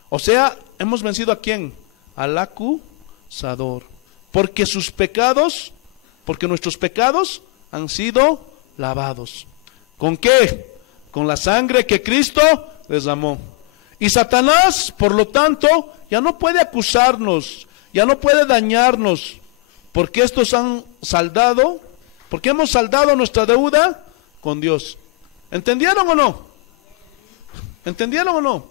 O sea, hemos vencido ¿a quién? Al acusador. Porque nuestros pecados han sido lavados. ¿Con qué? Con la sangre que Cristo derramó. Y Satanás, por lo tanto, ya no puede acusarnos, ya no puede dañarnos, porque estos han saldado, porque hemos saldado nuestra deuda con Dios. ¿Entendieron o no? ¿Entendieron o no?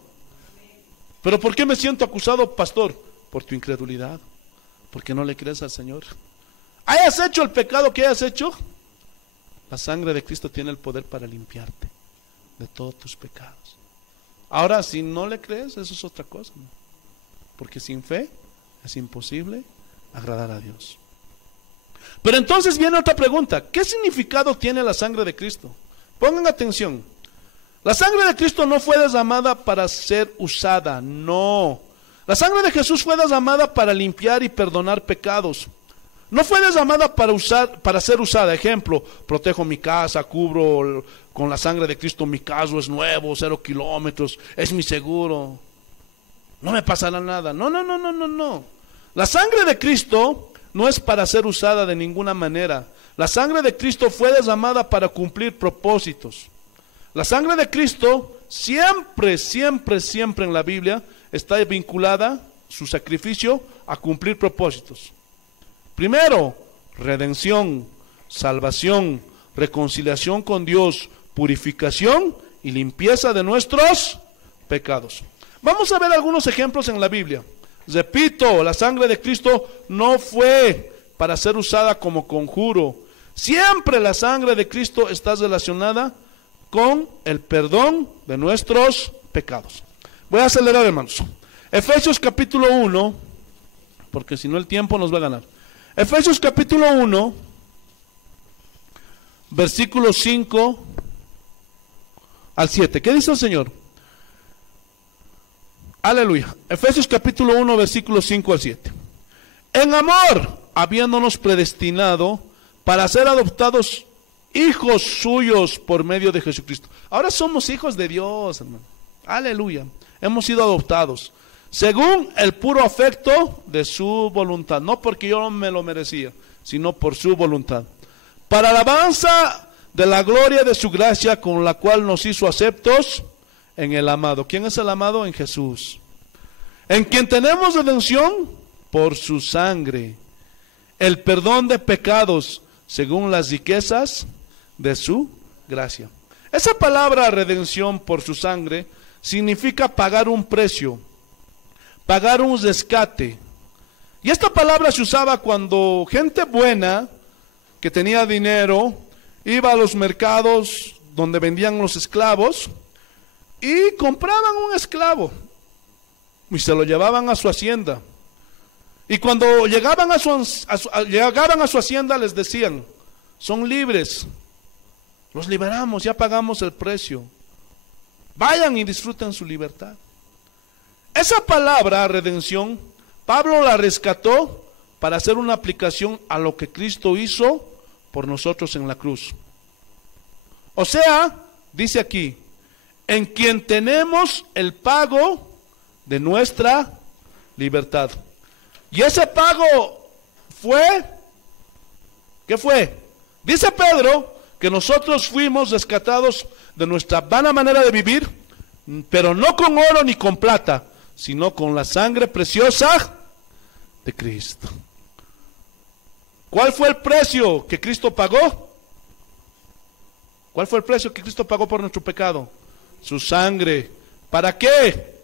¿Pero por qué me siento acusado, pastor? Por tu incredulidad, porque no le crees al Señor. Hayas hecho el pecado que hayas hecho, la sangre de Cristo tiene el poder para limpiarte de todos tus pecados. Ahora, si no le crees, eso es otra cosa, ¿no? Porque sin fe es imposible agradar a Dios. Pero entonces viene otra pregunta: ¿qué significado tiene la sangre de Cristo? Pongan atención. La sangre de Cristo no fue derramada para ser usada, no. La sangre de Jesús fue derramada para limpiar y perdonar pecados. No fue derramada para ser usada. Ejemplo, protejo mi casa, cubro con la sangre de Cristo mi caso, es nuevo, 0 kilómetros, es mi seguro. no me pasará nada. No, no, no, no, no, no. La sangre de Cristo no es para ser usada de ninguna manera. La sangre de Cristo fue derramada para cumplir propósitos. La sangre de Cristo siempre, siempre, siempre en la Biblia está vinculada, su sacrificio, a cumplir propósitos. Primero, redención, salvación, reconciliación con Dios, purificación y limpieza de nuestros pecados. Vamos a ver algunos ejemplos en la Biblia. Repito, la sangre de Cristo no fue para ser usada como conjuro. Siempre la sangre de Cristo está relacionada con el perdón de nuestros pecados. Voy a acelerar, hermanos. Efesios capítulo 1, porque si no el tiempo nos va a ganar. Efesios capítulo 1, versículos 5 al 7. ¿Qué dice el Señor? Aleluya. Efesios capítulo 1, versículos 5 al 7. En amor, habiéndonos predestinado para ser adoptados hijos suyos por medio de Jesucristo. Ahora somos hijos de Dios, hermano. Aleluya. Hemos sido adoptados según el puro afecto de su voluntad. No porque yo me lo merecía, sino por su voluntad. Para alabanza de la gloria de su gracia, con la cual nos hizo aceptos en el amado. ¿Quién es el amado? En Jesús. En quien tenemos redención por su sangre, el perdón de pecados según las riquezas de su gracia. Esa palabra redención por su sangre significa pagar un precio, pagar un rescate. Y esta palabra se usaba cuando gente buena que tenía dinero iba a los mercados donde vendían los esclavos y compraban un esclavo y se lo llevaban a su hacienda. Y cuando llegaban a su hacienda les decían: son libres, los liberamos, ya pagamos el precio, vayan y disfruten su libertad. Esa palabra redención, Pablo la rescató para hacer una aplicación a lo que Cristo hizo por nosotros en la cruz. O sea, dice aquí, en quien tenemos el pago de nuestra libertad. Y ese pago fue, ¿qué fue? Dice Pedro que nosotros fuimos rescatados de nuestra vana manera de vivir, pero no con oro ni con plata, sino con la sangre preciosa de Cristo. ¿Cuál fue el precio que Cristo pagó? ¿Cuál fue el precio que Cristo pagó por nuestro pecado? Su sangre. ¿Para qué?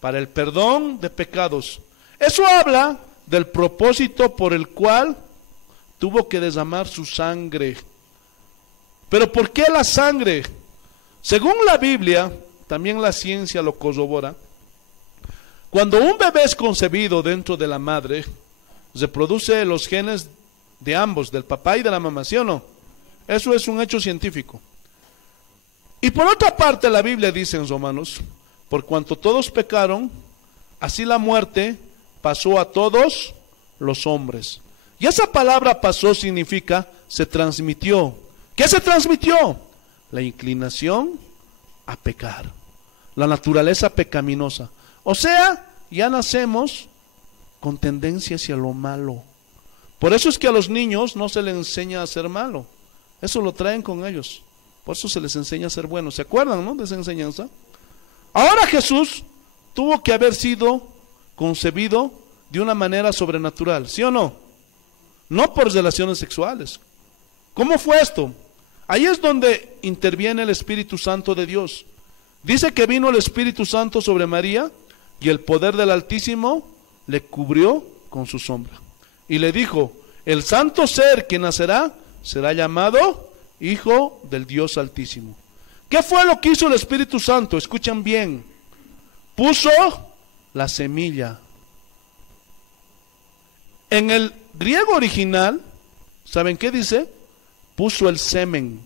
Para el perdón de pecados. Eso habla del propósito por el cual tuvo que derramar su sangre. ¿Pero por qué la sangre? Según la Biblia, también la ciencia lo corrobora. Cuando un bebé es concebido dentro de la madre, reproduce los genes de ambos, del papá y de la mamá, ¿sí o no? Eso es un hecho científico. Y por otra parte, la Biblia dice en Romanos: por cuanto todos pecaron, así la muerte pasó a todos los hombres. Y esa palabra pasó significa se transmitió. ¿Qué se transmitió? La inclinación a pecar, la naturaleza pecaminosa. O sea, ya nacemos con tendencia hacia lo malo. Por eso es que a los niños no se les enseña a ser malo. Eso lo traen con ellos. Por eso se les enseña a ser buenos. ¿Se acuerdan, no, de esa enseñanza? Ahora Jesús tuvo que haber sido concebido de una manera sobrenatural, ¿sí o no? No por relaciones sexuales. ¿Cómo fue esto? Ahí es donde interviene el Espíritu Santo de Dios. Dice que vino el Espíritu Santo sobre María y el poder del Altísimo le cubrió con su sombra. Y le dijo: el santo ser que nacerá será llamado Hijo del Dios Altísimo. ¿Qué fue lo que hizo el Espíritu Santo? Escuchen bien. Puso la semilla. En el griego original, ¿saben qué dice? Puso el semen.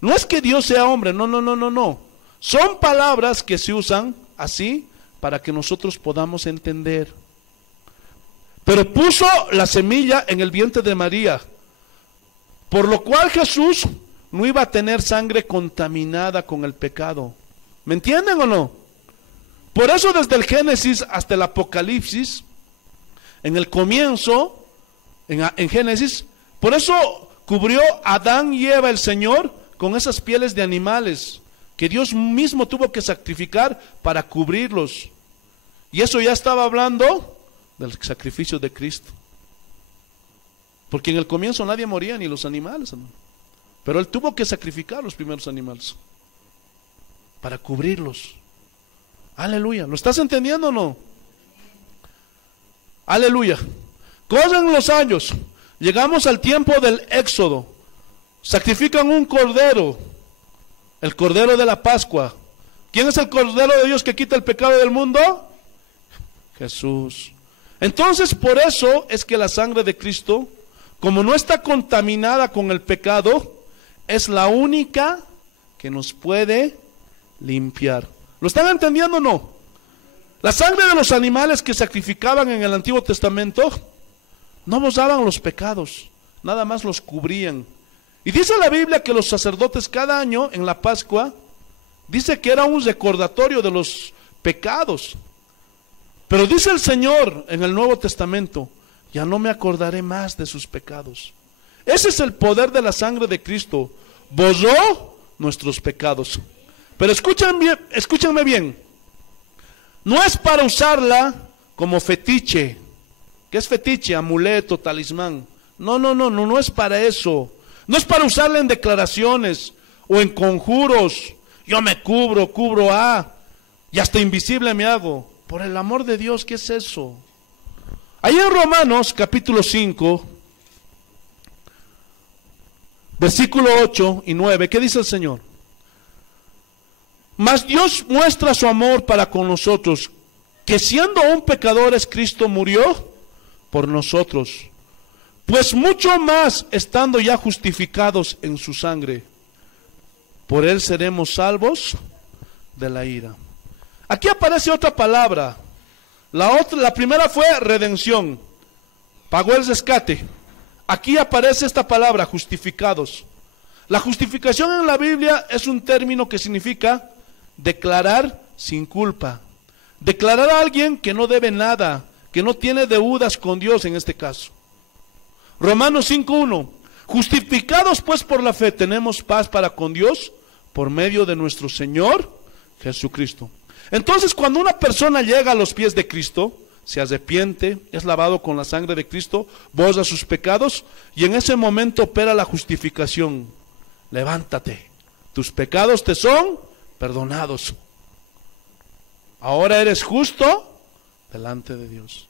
No es que Dios sea hombre, no. Son palabras que se usan así para que nosotros podamos entender. Pero puso la semilla en el vientre de María, por lo cual Jesús no iba a tener sangre contaminada con el pecado. ¿Me entienden o no? Por eso desde el Génesis hasta el Apocalipsis, en el comienzo, en Génesis, por eso cubrió Adán y Eva el Señor con esas pieles de animales que Dios mismo tuvo que sacrificar para cubrirlos. Y eso ya estaba hablando del sacrificio de Cristo. Porque en el comienzo nadie moría, ni los animales, hermano. Pero Él tuvo que sacrificar los primeros animales para cubrirlos. Aleluya. ¿Lo estás entendiendo o no? Aleluya. Corren los años. Llegamos al tiempo del Éxodo. Sacrifican un cordero, el cordero de la Pascua. ¿Quién es el cordero de Dios que quita el pecado del mundo? Jesús. Entonces, por eso es que la sangre de Cristo, como no está contaminada con el pecado, es la única que nos puede limpiar. ¿Lo están entendiendo o no? La sangre de los animales que sacrificaban en el Antiguo Testamento no borraban los pecados, nada más los cubrían. Y dice la Biblia que los sacerdotes cada año en la Pascua, dice que era un recordatorio de los pecados. Pero dice el Señor en el Nuevo Testamento, ya no me acordaré más de sus pecados. Ese es el poder de la sangre de Cristo. Borró nuestros pecados. Pero escúchenme bien. No es para usarla como fetiche. ¿Qué es fetiche? Amuleto, talismán. No es para eso. No es para usarla en declaraciones o en conjuros. Yo me cubro y hasta invisible me hago. Por el amor de Dios, ¿qué es eso? Ahí en Romanos capítulo 5, versículo 8 y 9, ¿qué dice el Señor? Mas Dios muestra su amor para con nosotros, que siendo aún pecadores Cristo murió por nosotros, pues mucho más estando ya justificados en su sangre, por él seremos salvos de la ira. Aquí aparece otra palabra. La primera fue redención, pagó el rescate. Aquí aparece esta palabra, justificados. La justificación en la Biblia es un término que significa declarar sin culpa. Declarar a alguien que no debe nada, que no tiene deudas con Dios en este caso. Romanos 5:1, justificados pues por la fe tenemos paz para con Dios por medio de nuestro Señor Jesucristo. Entonces, cuando una persona llega a los pies de Cristo, se arrepiente, es lavado con la sangre de Cristo, borra sus pecados, y en ese momento opera la justificación. Levántate, tus pecados te son perdonados. Ahora eres justo delante de Dios.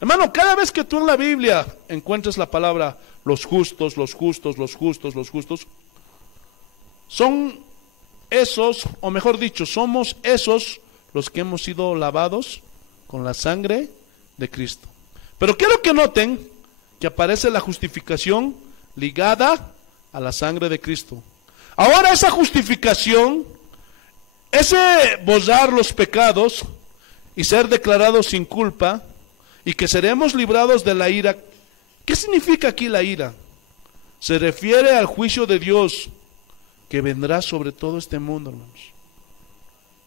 Hermano, cada vez que tú en la Biblia encuentres la palabra los justos, son esos, o mejor dicho, somos esos los que hemos sido lavados con la sangre de Cristo. Pero quiero que noten que aparece la justificación ligada a la sangre de Cristo. Ahora esa justificación, ese borrar los pecados y ser declarados sin culpa y que seremos librados de la ira. ¿Qué significa aquí la ira? Se refiere al juicio de Dios que vendrá sobre todo este mundo, hermanos.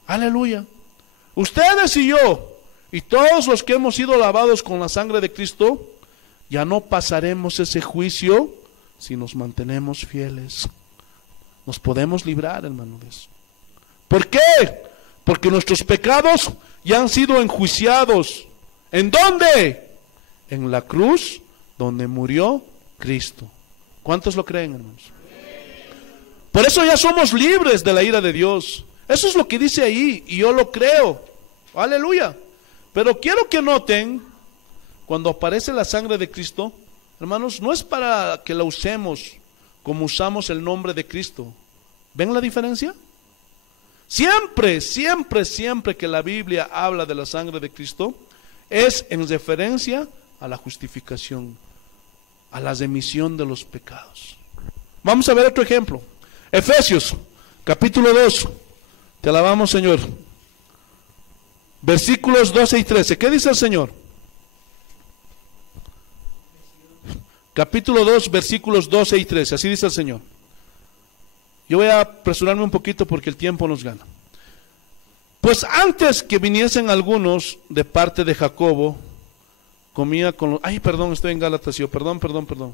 Aleluya. Ustedes y yo, y todos los que hemos sido lavados con la sangre de Cristo, ya no pasaremos ese juicio si nos mantenemos fieles. Nos podemos librar, hermano, de eso. ¿Por qué? Porque nuestros pecados ya han sido enjuiciados. ¿En dónde? En la cruz donde murió Cristo. ¿Cuántos lo creen, hermanos? Por eso ya somos libres de la ira de Dios. Eso es lo que dice ahí, y yo lo creo. Aleluya. Pero quiero que noten, cuando aparece la sangre de Cristo, hermanos, no es para que la usemos como usamos el nombre de Cristo. ¿Ven la diferencia? Siempre que la Biblia habla de la sangre de Cristo, es en referencia a la justificación, a la remisión de los pecados. Vamos a ver otro ejemplo. Efesios, capítulo 2. Te alabamos, Señor. Versículos 12 y 13. ¿Qué dice el Señor? Capítulo 2, versículos 12 y 13. Así dice el Señor. Yo voy a apresurarme un poquito porque el tiempo nos gana. Pues antes que viniesen algunos de parte de Jacobo, comía con los... Ay, perdón, estoy en Gálatas, perdón.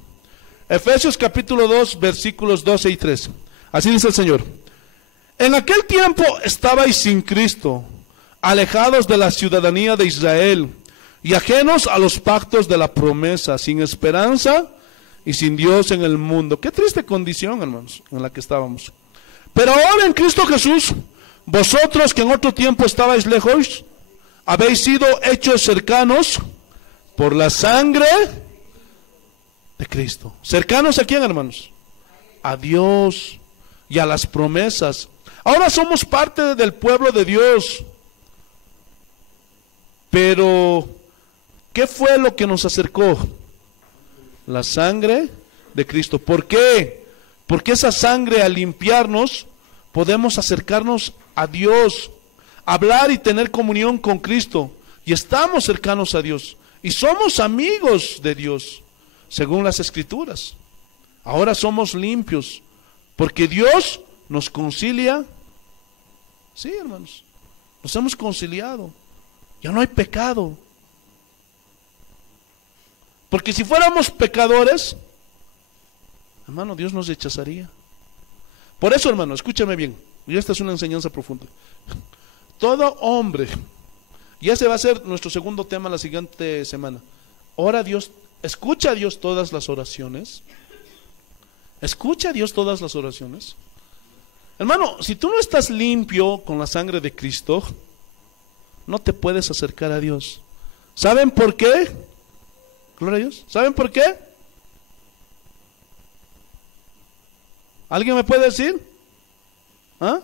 Efesios capítulo 2, versículos 12 y 13. Así dice el Señor. En aquel tiempo estabais sin Cristo, alejados de la ciudadanía de Israel y ajenos a los pactos de la promesa, sin esperanza y sin Dios en el mundo. Qué triste condición, hermanos, en la que estábamos. Pero ahora en Cristo Jesús, vosotros que en otro tiempo estabais lejos, habéis sido hechos cercanos por la sangre de Cristo. ¿Cercanos a quién, hermanos? A Dios y a las promesas. Ahora somos parte del pueblo de Dios. Pero, ¿qué fue lo que nos acercó? La sangre de Cristo. ¿Por qué? Porque esa sangre, al limpiarnos, podemos acercarnos a Dios, hablar y tener comunión con Cristo. Y estamos cercanos a Dios. Y somos amigos de Dios, según las Escrituras. Ahora somos limpios, porque Dios nos concilia. Sí, hermanos, nos hemos conciliado. Ya no hay pecado. Porque si fuéramos pecadores, hermano, Dios nos rechazaría. Por eso, hermano, escúchame bien, y esta es una enseñanza profunda. Todo hombre, y ese va a ser nuestro segundo tema la siguiente semana. Ora a Dios, escucha a Dios todas las oraciones. Escucha a Dios todas las oraciones. Hermano, si tú no estás limpio con la sangre de Cristo, no te puedes acercar a Dios. ¿Saben por qué? Gloria a Dios. ¿Saben por qué? ¿Alguien me puede decir? ¿Ah?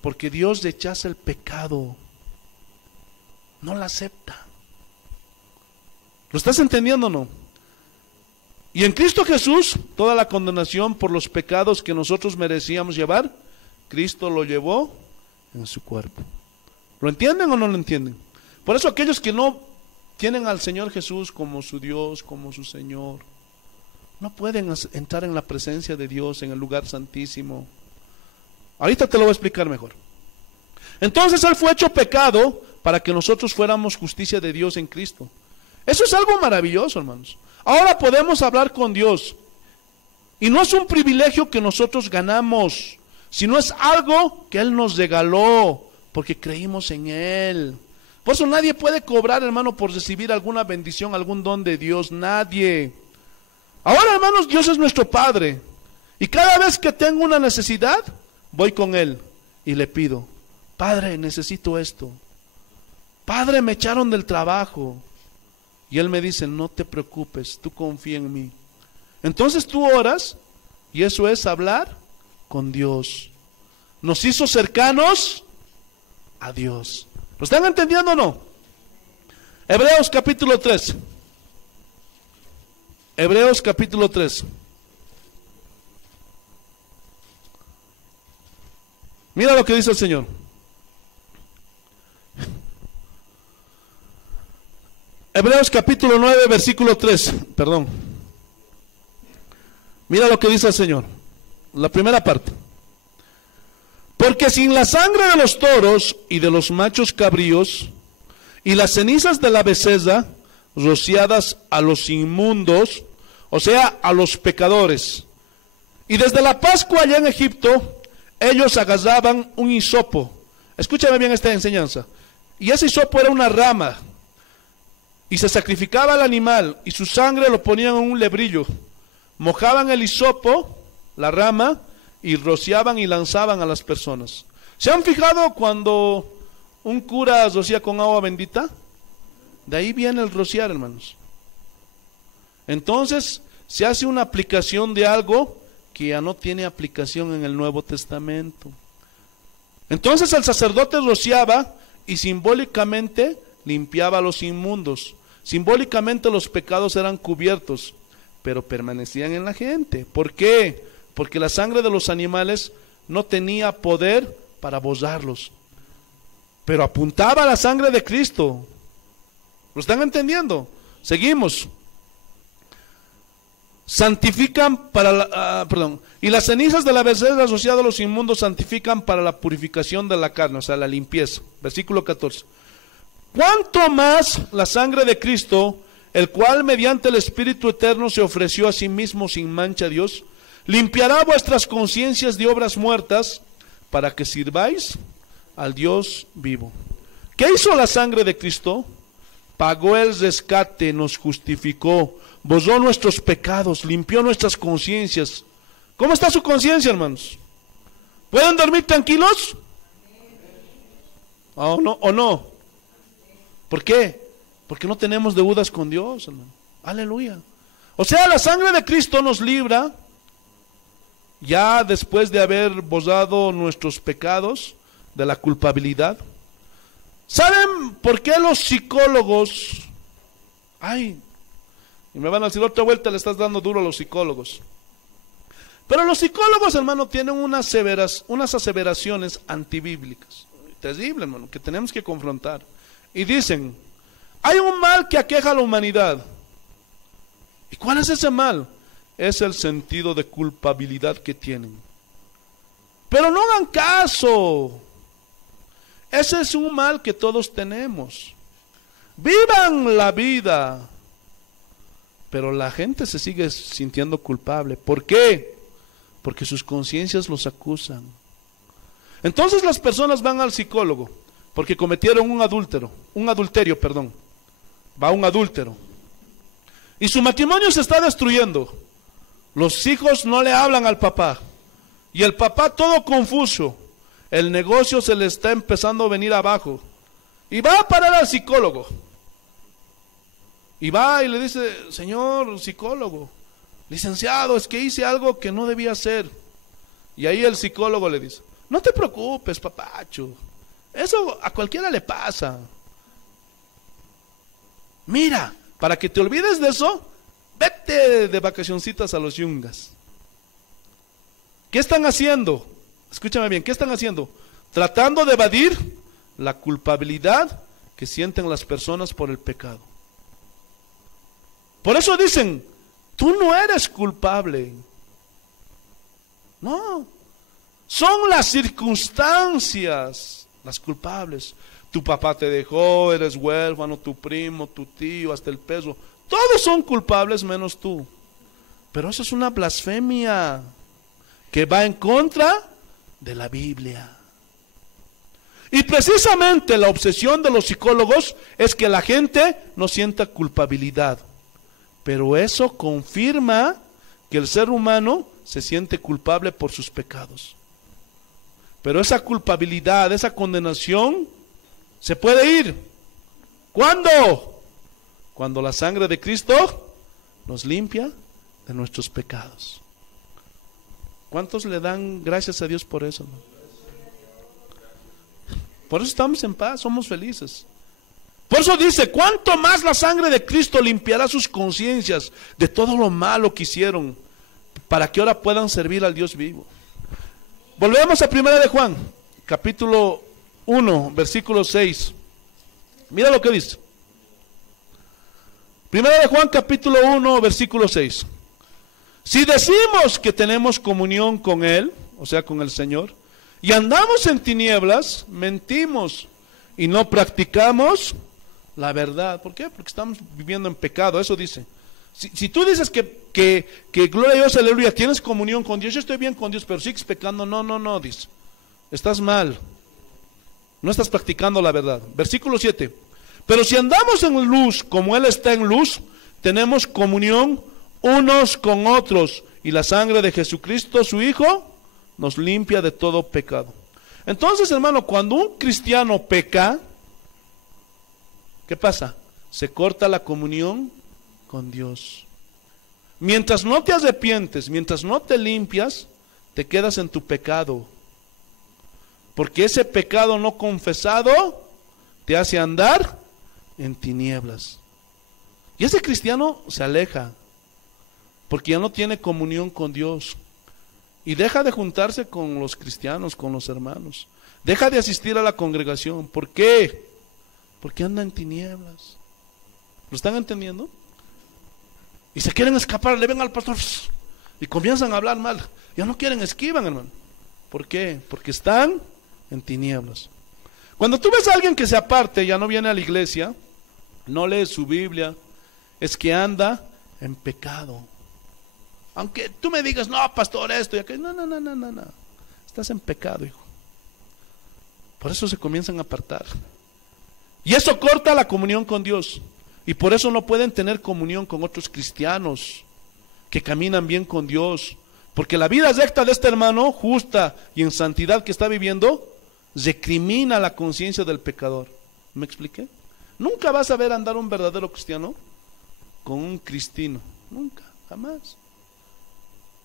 Porque Dios rechaza el pecado. No la acepta. ¿Lo estás entendiendo o no? Y en Cristo Jesús, toda la condenación por los pecados que nosotros merecíamos llevar, Cristo lo llevó en su cuerpo. ¿Lo entienden o no lo entienden? Por eso aquellos que no tienen al Señor Jesús como su Dios, como su Señor, no pueden entrar en la presencia de Dios, en el lugar santísimo. Ahorita te lo voy a explicar mejor. Entonces Él fue hecho pecado para que nosotros fuéramos justicia de Dios en Cristo. Eso es algo maravilloso, hermanos. Ahora podemos hablar con Dios. Y no es un privilegio que nosotros ganamos, sino es algo que Él nos regaló, porque creímos en Él. Por eso nadie puede cobrar, hermano, por recibir alguna bendición, algún don de Dios. Nadie. Ahora, hermanos, Dios es nuestro Padre. Y cada vez que tengo una necesidad, voy con Él y le pido: Padre, necesito esto. Padre, me echaron del trabajo. Y Él me dice: no te preocupes, tú confía en mí. Entonces tú oras, y eso es hablar con Dios. Nos hizo cercanos a Dios. ¿Lo están entendiendo o no? Hebreos capítulo 3. Hebreos capítulo 3. Mira lo que dice el Señor. Hebreos capítulo 9, versículo 3, perdón. Mira lo que dice el Señor. La primera parte. Porque sin la sangre de los toros y de los machos cabríos y las cenizas de la becerra rociadas a los inmundos, o sea, a los pecadores. Y desde la Pascua allá en Egipto, ellos agarraban un hisopo. Escúchame bien esta enseñanza. Y ese hisopo era una rama. Y se sacrificaba al animal y su sangre lo ponían en un lebrillo. Mojaban el hisopo, la rama, y rociaban y lanzaban a las personas. ¿Se han fijado cuando un cura rocía con agua bendita? De ahí viene el rociar, hermanos. Entonces se hace una aplicación de algo que ya no tiene aplicación en el Nuevo Testamento. Entonces el sacerdote rociaba y simbólicamente limpiaba a los inmundos. Simbólicamente los pecados eran cubiertos, pero permanecían en la gente. ¿Por qué? Porque la sangre de los animales no tenía poder para borrarlos, pero apuntaba a la sangre de Cristo. ¿Lo están entendiendo? Seguimos. santifican para la, y las cenizas de la becerra asociada a los inmundos santifican para la purificación de la carne, o sea, la limpieza. Versículo 14. ¿Cuánto más la sangre de Cristo, el cual mediante el Espíritu Eterno se ofreció a sí mismo sin mancha a Dios, limpiará vuestras conciencias de obras muertas para que sirváis al Dios vivo? ¿Qué hizo la sangre de Cristo? Pagó el rescate, nos justificó, borró nuestros pecados, limpió nuestras conciencias. ¿Cómo está su conciencia, hermanos? ¿Pueden dormir tranquilos? ¿O no? ¿O no? ¿Por qué? Porque no tenemos deudas con Dios, hermano. Aleluya. O sea, la sangre de Cristo nos libra, ya después de haber borrado nuestros pecados, de la culpabilidad. ¿Saben por qué los psicólogos, y me van a decir otra vuelta, le estás dando duro a los psicólogos? Pero los psicólogos, hermano, tienen unas aseveraciones antibíblicas, terrible, hermano, que tenemos que confrontar. Y dicen, hay un mal que aqueja a la humanidad. ¿Y cuál es ese mal? Es el sentido de culpabilidad que tienen. Pero no hagan caso. Ese es un mal que todos tenemos. Vivan la vida. Pero la gente se sigue sintiendo culpable. ¿Por qué? Porque sus conciencias los acusan. Entonces las personas van al psicólogo porque cometieron un adulterio. Va un adúltero. Y su matrimonio se está destruyendo. Los hijos no le hablan al papá. Y el papá todo confuso. El negocio se le está empezando a venir abajo. Y va a parar al psicólogo. Y va y le dice, señor psicólogo, licenciado, es que hice algo que no debía hacer. Y ahí el psicólogo le dice, no te preocupes, papacho. Eso a cualquiera le pasa. Mira, para que te olvides de eso, vete de vacacioncitas a los yungas. ¿Qué están haciendo? Escúchame bien, ¿qué están haciendo? Tratando de evadir la culpabilidad que sienten las personas por el pecado. Por eso dicen, tú no eres culpable. No, son las circunstancias las culpables. Tu papá te dejó, eres huérfano, tu primo, tu tío, hasta el perro. Todos son culpables menos tú. Pero eso es una blasfemia que va en contra de la Biblia. Y precisamente la obsesión de los psicólogos es que la gente no sienta culpabilidad. Pero eso confirma que el ser humano se siente culpable por sus pecados. Pero esa culpabilidad, esa condenación, se puede ir. ¿Cuándo? Cuando la sangre de Cristo nos limpia de nuestros pecados. ¿Cuántos le dan gracias a Dios por eso? Por eso estamos en paz, somos felices. Por eso dice, ¿cuánto más la sangre de Cristo limpiará sus conciencias de todo lo malo que hicieron, para que ahora puedan servir al Dios vivo? Volvemos a 1 de Juan, capítulo 1, versículo 6. Mira lo que dice. 1 de Juan, capítulo 1, versículo 6. Si decimos que tenemos comunión con Él, o sea, con el Señor, y andamos en tinieblas, mentimos y no practicamos la verdad. ¿Por qué? Porque estamos viviendo en pecado, eso dice. Si tú dices que gloria a Dios, aleluya, tienes comunión con Dios, yo estoy bien con Dios, pero sigues pecando, no, dice. Estás mal. No estás practicando la verdad. Versículo 7. Pero si andamos en luz, como Él está en luz, tenemos comunión unos con otros, y la sangre de Jesucristo, su Hijo, nos limpia de todo pecado. Entonces, hermano, cuando un cristiano peca, ¿qué pasa? Se corta la comunión con Dios. Mientras no te arrepientes, mientras no te limpias, te quedas en tu pecado. Porque ese pecado no confesado te hace andar en tinieblas. Y ese cristiano se aleja, porque ya no tiene comunión con Dios. Y deja de juntarse con los cristianos, con los hermanos. Deja de asistir a la congregación. ¿Por qué? Porque anda en tinieblas. ¿Lo están entendiendo? Y se quieren escapar, le ven al pastor y comienzan a hablar mal. Ya no quieren, esquivan, hermano. ¿Por qué? Porque están en tinieblas. Cuando tú ves a alguien que se aparte, ya no viene a la iglesia, no lee su Biblia, es que anda en pecado. Aunque tú me digas, no, pastor, esto y aquello, no. Estás en pecado, hijo. Por eso se comienzan a apartar. Y eso corta la comunión con Dios. Y por eso no pueden tener comunión con otros cristianos que caminan bien con Dios. Porque la vida recta de este hermano, justa y en santidad que está viviendo, recrimina la conciencia del pecador. ¿Me expliqué? Nunca vas a ver andar un verdadero cristiano con un cristino. Nunca, jamás.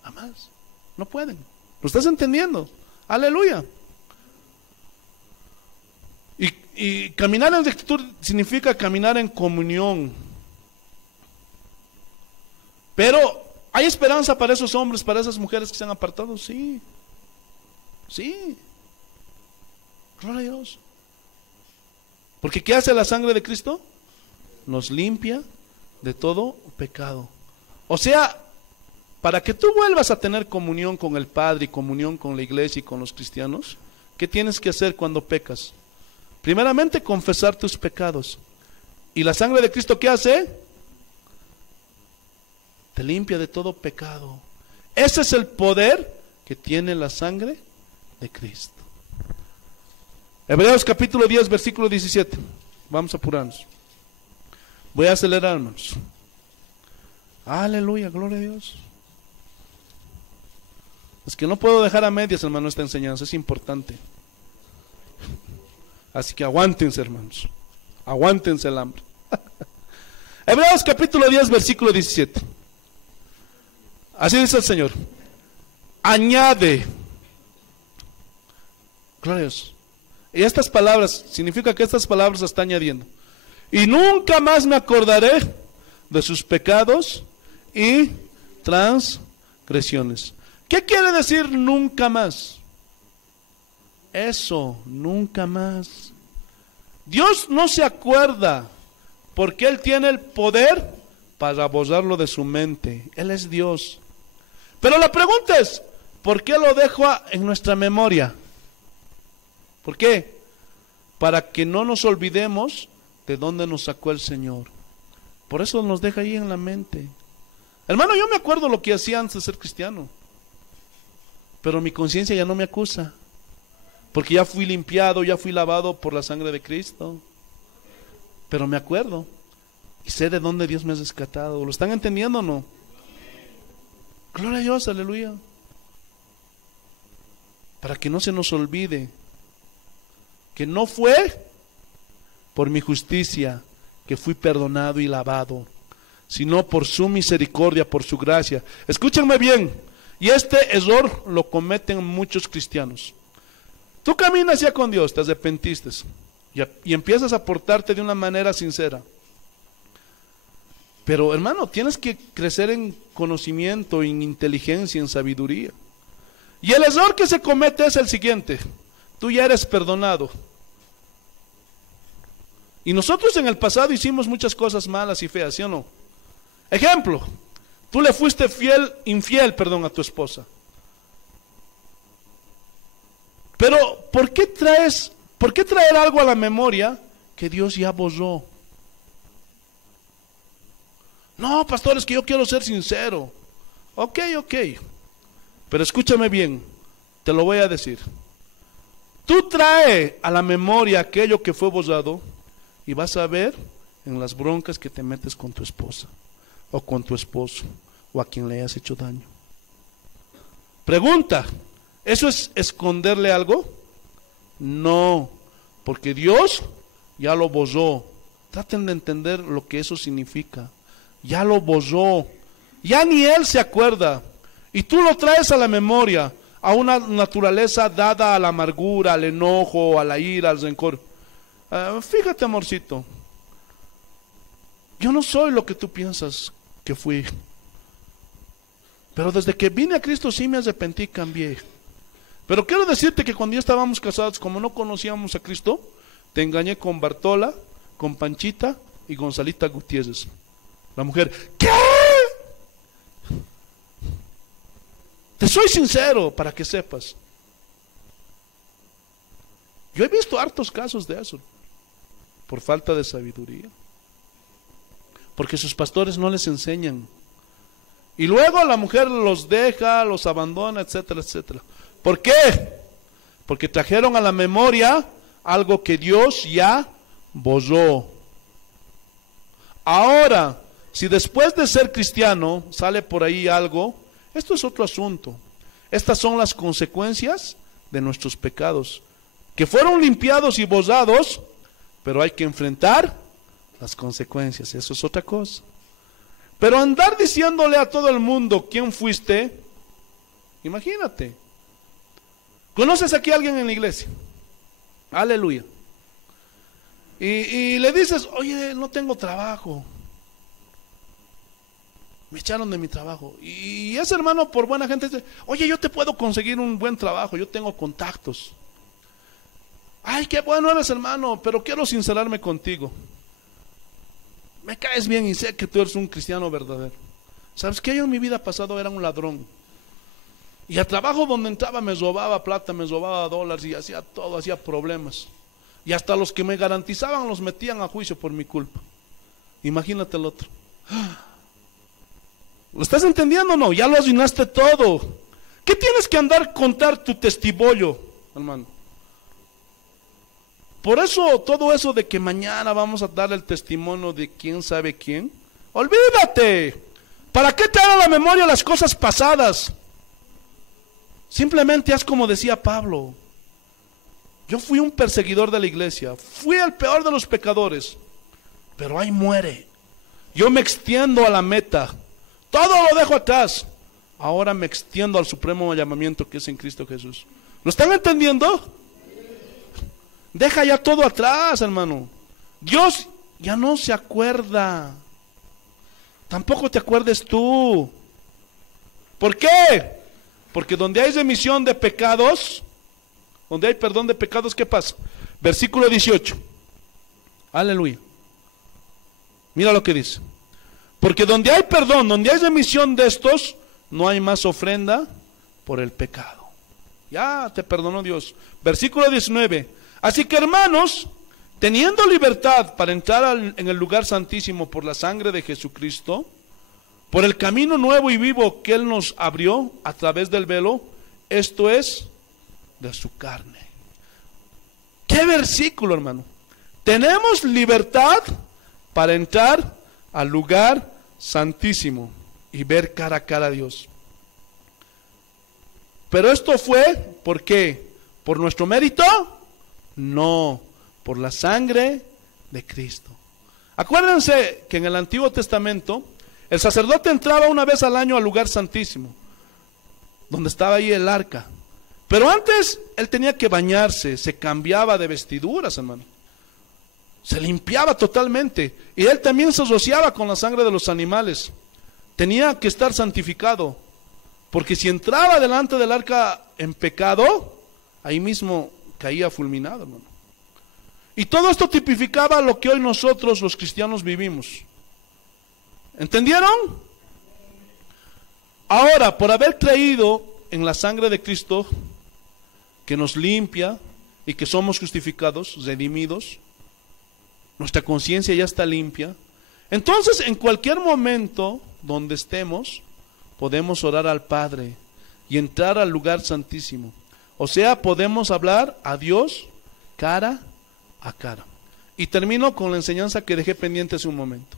Jamás. No pueden. ¿Lo estás entendiendo? Aleluya. Y caminar en rectitud significa caminar en comunión. Pero ¿hay esperanza para esos hombres, para esas mujeres que se han apartado? Sí. Sí. Gloria a Dios. Porque ¿qué hace la sangre de Cristo? Nos limpia de todo pecado. O sea, para que tú vuelvas a tener comunión con el Padre y comunión con la iglesia y con los cristianos, ¿qué tienes que hacer cuando pecas? Primeramente, confesar tus pecados. ¿Y la sangre de Cristo qué hace? Te limpia de todo pecado. Ese es el poder que tiene la sangre de Cristo. Hebreos capítulo 10, versículo 17. Vamos a apurarnos. Voy a acelerar, hermanos. Aleluya, gloria a Dios. Es que no puedo dejar a medias, hermano, esta enseñanza, es importante. Así que aguántense, hermanos. Aguántense el hambre. Hebreos capítulo 10, versículo 17. Así dice el Señor. Añade. Gloria a Dios. Y estas palabras, significa que estas palabras está añadiendo. Y nunca más me acordaré de sus pecados y transgresiones. ¿Qué quiere decir nunca más? Eso, nunca más. Dios no se acuerda porque Él tiene el poder para borrarlo de su mente. Él es Dios. Pero la pregunta es, ¿por qué lo dejo en nuestra memoria? ¿Por qué? Para que no nos olvidemos de dónde nos sacó el Señor. Por eso nos deja ahí en la mente. Hermano, yo me acuerdo lo que hacía antes de ser cristiano. Pero mi conciencia ya no me acusa. Porque ya fui limpiado, ya fui lavado por la sangre de Cristo. Pero me acuerdo. Y sé de dónde Dios me ha rescatado. ¿Lo están entendiendo o no? Gloria a Dios, aleluya. Para que no se nos olvide que no fue por mi justicia que fui perdonado y lavado, sino por su misericordia, por su gracia. Escúchenme bien, y este error lo cometen muchos cristianos. Tú caminas ya con Dios, te arrepentiste y empiezas a portarte de una manera sincera. Pero hermano, tienes que crecer en conocimiento, en inteligencia, en sabiduría. Y el error que se comete es el siguiente: tú ya eres perdonado. Y nosotros en el pasado hicimos muchas cosas malas y feas, ¿sí o no? Ejemplo, tú le fuiste infiel a tu esposa. Pero ¿por qué traer algo a la memoria que Dios ya borró? No, pastor, es que yo quiero ser sincero. Ok. Pero escúchame bien, te lo voy a decir. Tú trae a la memoria aquello que fue borrado y vas a ver en las broncas que te metes con tu esposa o con tu esposo o a quien le hayas hecho daño. Pregunta, ¿eso es esconderle algo? No, porque Dios ya lo borró. Traten de entender lo que eso significa. Ya lo borró. Ya ni Él se acuerda. Y tú lo traes a la memoria, a una naturaleza dada a la amargura, al enojo, a la ira, al rencor. Fíjate, amorcito, yo no soy lo que tú piensas que fui. Pero desde que vine a Cristo sí me arrepentí y cambié. Pero quiero decirte que cuando ya estábamos casados, como no conocíamos a Cristo, te engañé con Bartola, con Panchita y Gonzalita Gutiérrez. La mujer, ¿qué? Te soy sincero para que sepas. Yo he visto hartos casos de eso, por falta de sabiduría. Porque sus pastores no les enseñan. Y luego la mujer los deja, los abandona, etcétera, etcétera. ¿Por qué? Porque trajeron a la memoria algo que Dios ya borró. Ahora, si después de ser cristiano sale por ahí algo, esto es otro asunto. Estas son las consecuencias de nuestros pecados, que fueron limpiados y borrados, pero hay que enfrentar las consecuencias. Eso es otra cosa. Pero andar diciéndole a todo el mundo quién fuiste, imagínate. ¿Conoces aquí a alguien en la iglesia? Aleluya. Y le dices, oye, no tengo trabajo. Me echaron de mi trabajo. Y ese hermano, por buena gente, dice, oye, yo te puedo conseguir un buen trabajo, yo tengo contactos. Ay, qué bueno eres, hermano, pero quiero sincerarme contigo. Me caes bien y sé que tú eres un cristiano verdadero. ¿Sabes qué? Yo en mi vida pasada era un ladrón. Y al trabajo donde entraba me robaba plata, me robaba dólares y hacía todo, hacía problemas. Y hasta los que me garantizaban los metían a juicio por mi culpa. Imagínate el otro. ¿Lo estás entendiendo o no? Ya lo arruinaste todo. ¿Qué tienes que andar contar tu testimonio, hermano? Por eso, todo eso de que mañana vamos a dar el testimonio de quién sabe quién, olvídate. ¿Para qué te haga la memoria las cosas pasadas? Simplemente haz como decía Pablo. Yo fui un perseguidor de la iglesia, fui el peor de los pecadores, pero ahí muere. Yo me extiendo a la meta, todo lo dejo atrás. Ahora me extiendo al supremo llamamiento que es en Cristo Jesús. ¿Lo están entendiendo? Deja ya todo atrás, hermano. Dios ya no se acuerda. Tampoco te acuerdes tú. ¿Por qué? Porque donde hay remisión de pecados, donde hay perdón de pecados, ¿qué pasa? Versículo 18. Aleluya. Mira lo que dice. Porque donde hay perdón, donde hay remisión de estos, no hay más ofrenda por el pecado. Ya te perdonó Dios. Versículo 19. Así que, hermanos, teniendo libertad para entrar en el lugar santísimo por la sangre de Jesucristo, por el camino nuevo y vivo que Él nos abrió a través del velo, esto es, de su carne. ¿Qué versículo, hermano? Tenemos libertad para entrar al lugar santísimo y ver cara a cara a Dios. Pero esto fue, ¿por qué? ¿Por nuestro mérito? No, por la sangre de Cristo. Acuérdense que en el Antiguo Testamento el sacerdote entraba una vez al año al lugar santísimo, donde estaba ahí el arca. Pero antes él tenía que bañarse, se cambiaba de vestiduras, hermano. Se limpiaba totalmente. Y él también se rociaba con la sangre de los animales. Tenía que estar santificado, porque si entraba delante del arca en pecado, ahí mismo caía fulminado, hermano. Y todo esto tipificaba lo que hoy nosotros los cristianos vivimos. ¿Entendieron? Ahora, por haber creído en la sangre de Cristo, que nos limpia y que somos justificados, redimidos, nuestra conciencia ya está limpia, entonces en cualquier momento donde estemos, podemos orar al Padre y entrar al lugar santísimo. O sea, podemos hablar a Dios cara a cara. Y termino con la enseñanza que dejé pendiente hace un momento.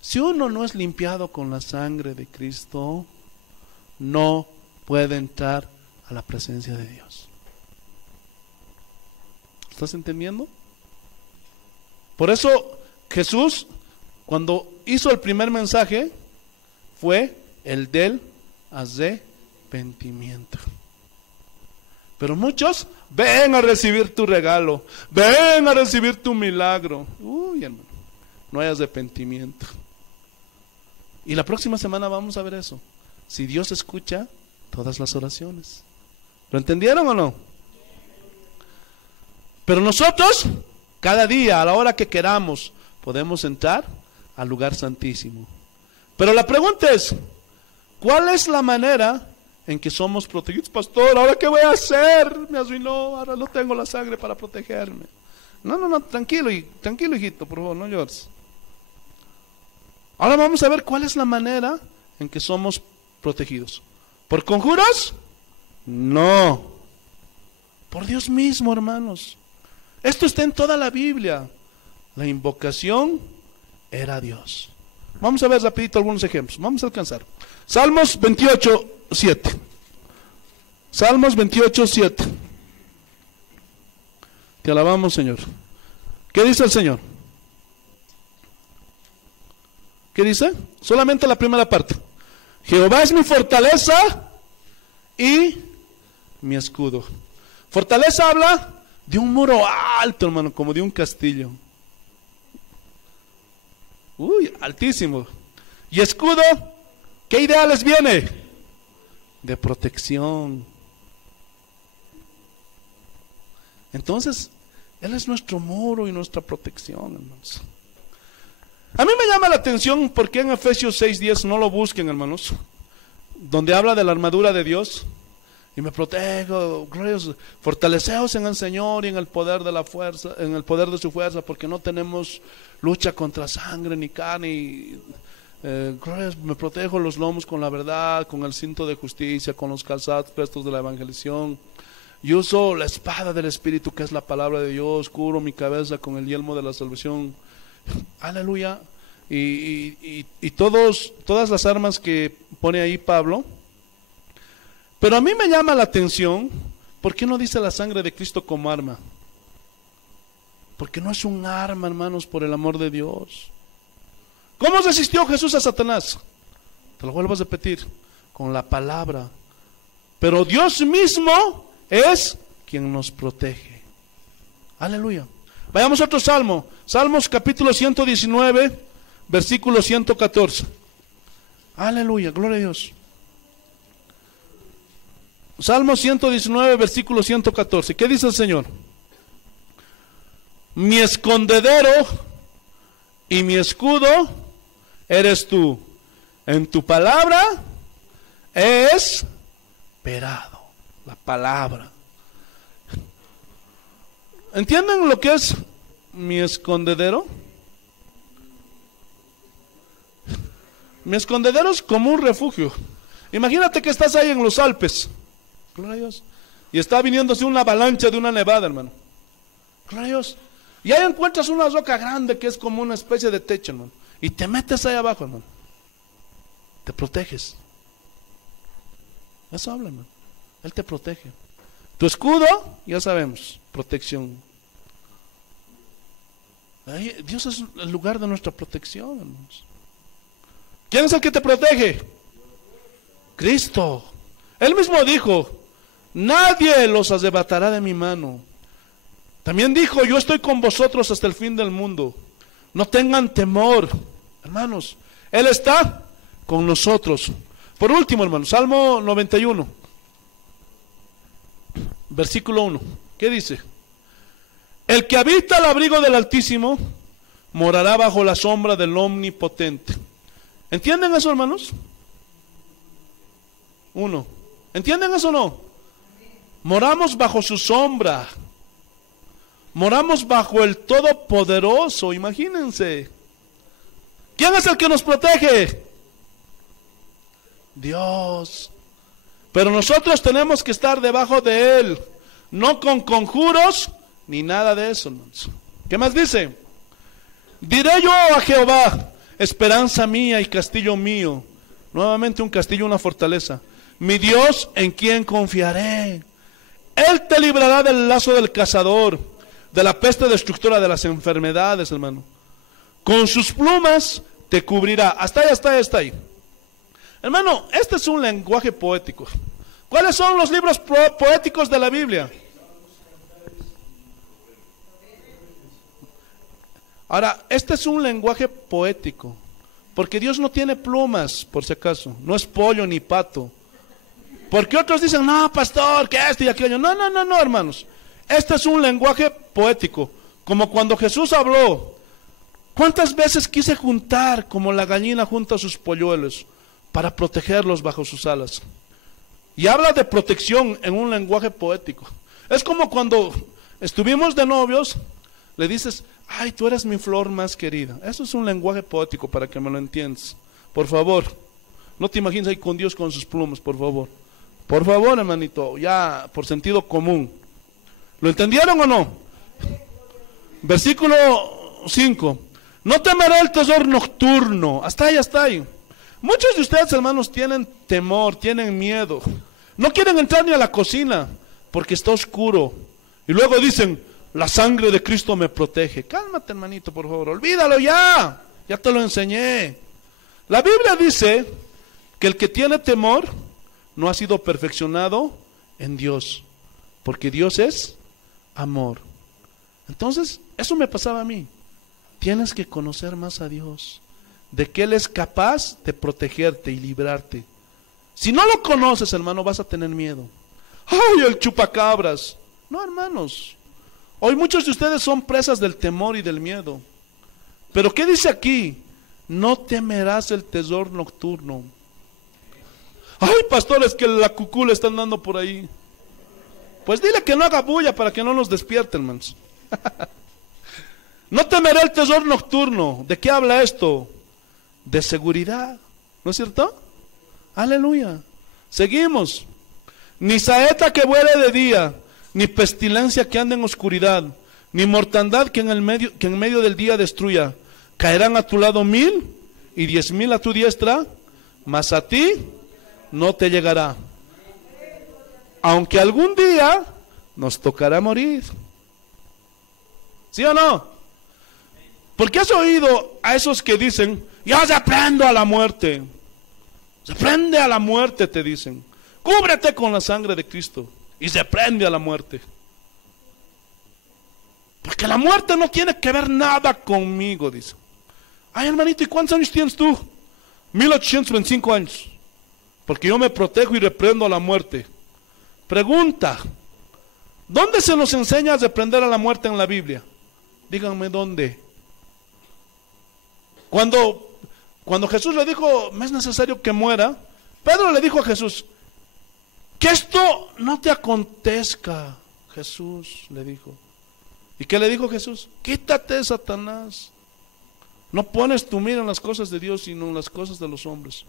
Si uno no es limpiado con la sangre de Cristo, no puede entrar a la presencia de Dios. ¿Estás entendiendo? Por eso Jesús, cuando hizo el primer mensaje, fue el del arrepentimiento. Pero muchos, ven a recibir tu regalo, ven a recibir tu milagro. Uy, hermano, no hay arrepentimiento. Y la próxima semana vamos a ver eso. Si Dios escucha todas las oraciones. ¿Lo entendieron o no? Pero nosotros, cada día, a la hora que queramos, podemos entrar al lugar santísimo. Pero la pregunta es, ¿cuál es la manera en que somos protegidos. Pastor, ¿ahora qué voy a hacer? Me arruinó, ahora no tengo la sangre para protegerme. No, tranquilo, hijito, por favor, no llores. Ahora vamos a ver cuál es la manera en que somos protegidos. ¿Por conjuros? No. Por Dios mismo, hermanos. Esto está en toda la Biblia. La invocación era a Dios. Vamos a ver rapidito algunos ejemplos. Vamos a alcanzar. Salmos 28:7. Salmos 28:7. Te alabamos, Señor. ¿Qué dice el Señor? ¿Qué dice? Solamente la primera parte. Jehová es mi fortaleza y mi escudo. Fortaleza habla de un muro alto, hermano, como de un castillo. Altísimo. Y escudo, ¿qué idea les viene? De protección. Entonces, Él es nuestro muro y nuestra protección, hermanos. A mí me llama la atención porque en Efesios 6:10, no lo busquen, hermanos, donde habla de la armadura de Dios. Y me protejo, glorioso, fortaleceos en el Señor y en el poder de la fuerza, en el poder de su fuerza, porque no tenemos lucha contra sangre ni carne. Glorioso, me protejo los lomos con la verdad, con el cinto de justicia, con los calzados prestos de la evangelización. Y uso la espada del Espíritu, que es la palabra de Dios. Cubro mi cabeza con el yelmo de la salvación. Aleluya. Y todas las armas que pone ahí Pablo. Pero a mí me llama la atención, ¿por qué no dice la sangre de Cristo como arma? Porque no es un arma, hermanos, por el amor de Dios. ¿Cómo resistió Jesús a Satanás? Te lo vuelvo a repetir, con la palabra. Pero Dios mismo es quien nos protege. Aleluya. Vayamos a otro salmo. Salmos capítulo 119, versículo 114. Aleluya, gloria a Dios. Salmo 119, versículo 114. ¿Qué dice el Señor? Mi escondedero y mi escudo eres tú. En tu palabra he esperado. La palabra. ¿Entienden lo que es mi escondedero? Mi escondedero es como un refugio. Imagínate que estás ahí en los Alpes. Gloria a Dios. Y está viniéndose una avalancha de una nevada, hermano. Gloria a Dios. Y ahí encuentras una roca grande que es como una especie de techo, hermano. Y te metes ahí abajo, hermano. Te proteges. Eso habla, hermano. Él te protege. Tu escudo, ya sabemos, protección. Ahí, Dios es el lugar de nuestra protección, hermanos. ¿Quién es el que te protege? Cristo. Él mismo dijo: nadie los arrebatará de mi mano. También dijo: yo estoy con vosotros hasta el fin del mundo. No tengan temor, hermanos. Él está con nosotros. Por último, hermanos, Salmo 91, versículo 1. ¿Qué dice? El que habita al abrigo del Altísimo morará bajo la sombra del Omnipotente. ¿Entienden eso, hermanos? 1. ¿Entienden eso o no? Moramos bajo su sombra. Moramos bajo el Todopoderoso, imagínense. ¿Quién es el que nos protege? Dios. Pero nosotros tenemos que estar debajo de Él, no con conjuros ni nada de eso, hermanos. ¿Qué más dice? Diré yo a Jehová, esperanza mía y castillo mío. Nuevamente un castillo, una fortaleza. Mi Dios, en quien confiaré. Él te librará del lazo del cazador, de la peste destructora, de las enfermedades, hermano. Con sus plumas te cubrirá. Hasta ahí. Hermano, este es un lenguaje poético. ¿Cuáles son los libros poéticos de la Biblia? Ahora, este es un lenguaje poético, porque Dios no tiene plumas, por si acaso. No es pollo ni pato. Porque otros dicen: no, pastor, que esto y aquello. No, hermanos. Este es un lenguaje poético, como cuando Jesús habló. ¿Cuántas veces quise juntar como la gallina junta sus polluelos para protegerlos bajo sus alas? Y habla de protección en un lenguaje poético. Es como cuando estuvimos de novios, le dices, ay, tú eres mi flor más querida. Eso es un lenguaje poético para que me lo entiendas. Por favor, no te imagines ahí con Dios con sus plumas, por favor. Por favor, hermanito, ya por sentido común. ¿Lo entendieron o no? Versículo 5. No temeré el tesoro nocturno. Hasta ahí, hasta ahí. Muchos de ustedes, hermanos, tienen temor, tienen miedo. No quieren entrar ni a la cocina porque está oscuro. Y luego dicen, la sangre de Cristo me protege. Cálmate, hermanito, por favor. Olvídalo ya. Ya te lo enseñé. La Biblia dice que el que tiene temor no ha sido perfeccionado en Dios. Porque Dios es amor. Entonces, eso me pasaba a mí. Tienes que conocer más a Dios. De que Él es capaz de protegerte y librarte. Si no lo conoces, hermano, vas a tener miedo. ¡Ay, el chupacabras! No, hermanos. Hoy muchos de ustedes son presas del temor y del miedo. Pero ¿qué dice aquí? No temerás el tesoro nocturno. ¡Ay, pastores, que la cucú le están dando por ahí! Pues dile que no haga bulla para que no nos despierte, hermanos. No temeré el tesoro nocturno. ¿De qué habla esto? De seguridad, ¿no es cierto? Aleluya. Seguimos. Ni saeta que vuele de día, ni pestilencia que ande en oscuridad, ni mortandad que en medio del día destruya. Caerán a tu lado 1000 y 10,000 a tu diestra, mas a ti no te llegará. Aunque algún día nos tocará morir. ¿Sí o no? ¿Por qué has oído a esos que dicen, ya se prende a la muerte? Se prende a la muerte, te dicen. Cúbrete con la sangre de Cristo. Y se prende a la muerte. Porque la muerte no tiene que ver nada conmigo, dice. Ay, hermanito, ¿y cuántos años tienes tú? 1825 años. Porque yo me protejo y reprendo a la muerte. Pregunta, ¿dónde se nos enseña a reprender a la muerte en la Biblia? Díganme dónde. Cuando Jesús le dijo, me es necesario que muera, Pedro le dijo a Jesús, que esto no te acontezca. Jesús le dijo. ¿Y qué le dijo Jesús? Quítate, Satanás. No pones tu mira en las cosas de Dios, sino en las cosas de los hombres.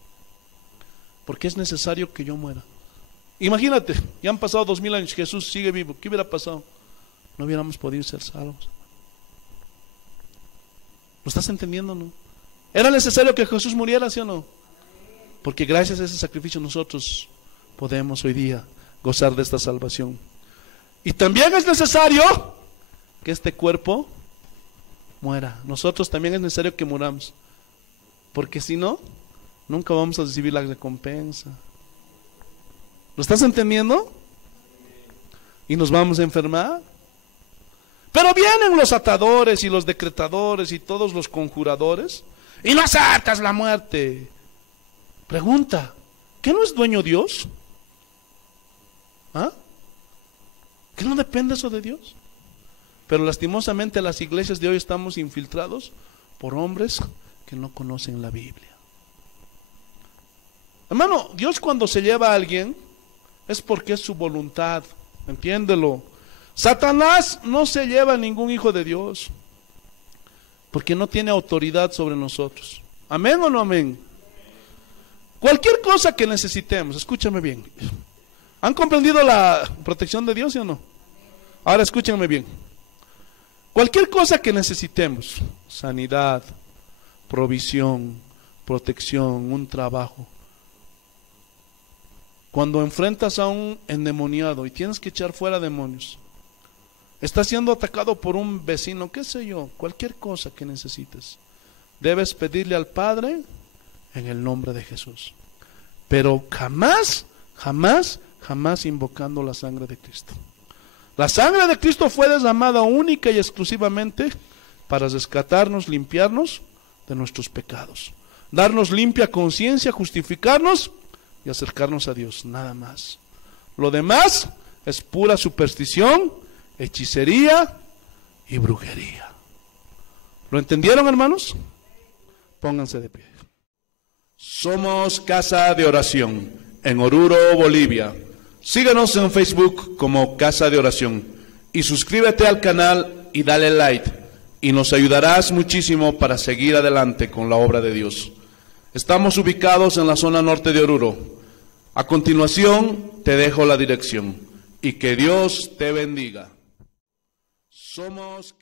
Porque es necesario que yo muera. Imagínate, ya han pasado 2000 años, Jesús sigue vivo. ¿Qué hubiera pasado? No hubiéramos podido ser salvos. ¿Lo estás entendiendo, no? ¿Era necesario que Jesús muriera, sí o no? Porque gracias a ese sacrificio nosotros podemos hoy día gozar de esta salvación. Y también es necesario que este cuerpo muera. Nosotros también es necesario que muramos. Porque si no, nunca vamos a recibir la recompensa. ¿Lo estás entendiendo? Y nos vamos a enfermar. Pero vienen los atadores y los decretadores y todos los conjuradores y nos atas la muerte. Pregunta, ¿qué no es dueño Dios? ¿Ah? ¿Qué no depende eso de Dios? Pero lastimosamente las iglesias de hoy estamos infiltrados por hombres que no conocen la Biblia. Hermano, Dios cuando se lleva a alguien es porque es su voluntad, entiéndelo. Satanás no se lleva a ningún hijo de Dios porque no tiene autoridad sobre nosotros. ¿Amén o no amén? Cualquier cosa que necesitemos, escúchame bien. ¿Han comprendido la protección de Dios, sí o no? Ahora escúchenme bien. Cualquier cosa que necesitemos, sanidad, provisión, protección, un trabajo. Cuando enfrentas a un endemoniado y tienes que echar fuera demonios, estás siendo atacado por un vecino, qué sé yo, cualquier cosa que necesites, debes pedirle al Padre en el nombre de Jesús. Pero jamás, jamás, jamás invocando la sangre de Cristo. La sangre de Cristo fue derramada única y exclusivamente para rescatarnos, limpiarnos de nuestros pecados, darnos limpia conciencia, justificarnos y acercarnos a Dios, nada más. Lo demás es pura superstición, hechicería y brujería. ¿Lo entendieron, hermanos? Pónganse de pie. Somos casa de oración. en Oruro, Bolivia. Síguenos en Facebook como Casa de Oración y suscríbete al canal y dale like y nos ayudarás muchísimo para seguir adelante con la obra de Dios. Estamos ubicados en la zona norte de Oruro. A continuación te dejo la dirección y que Dios te bendiga. Somos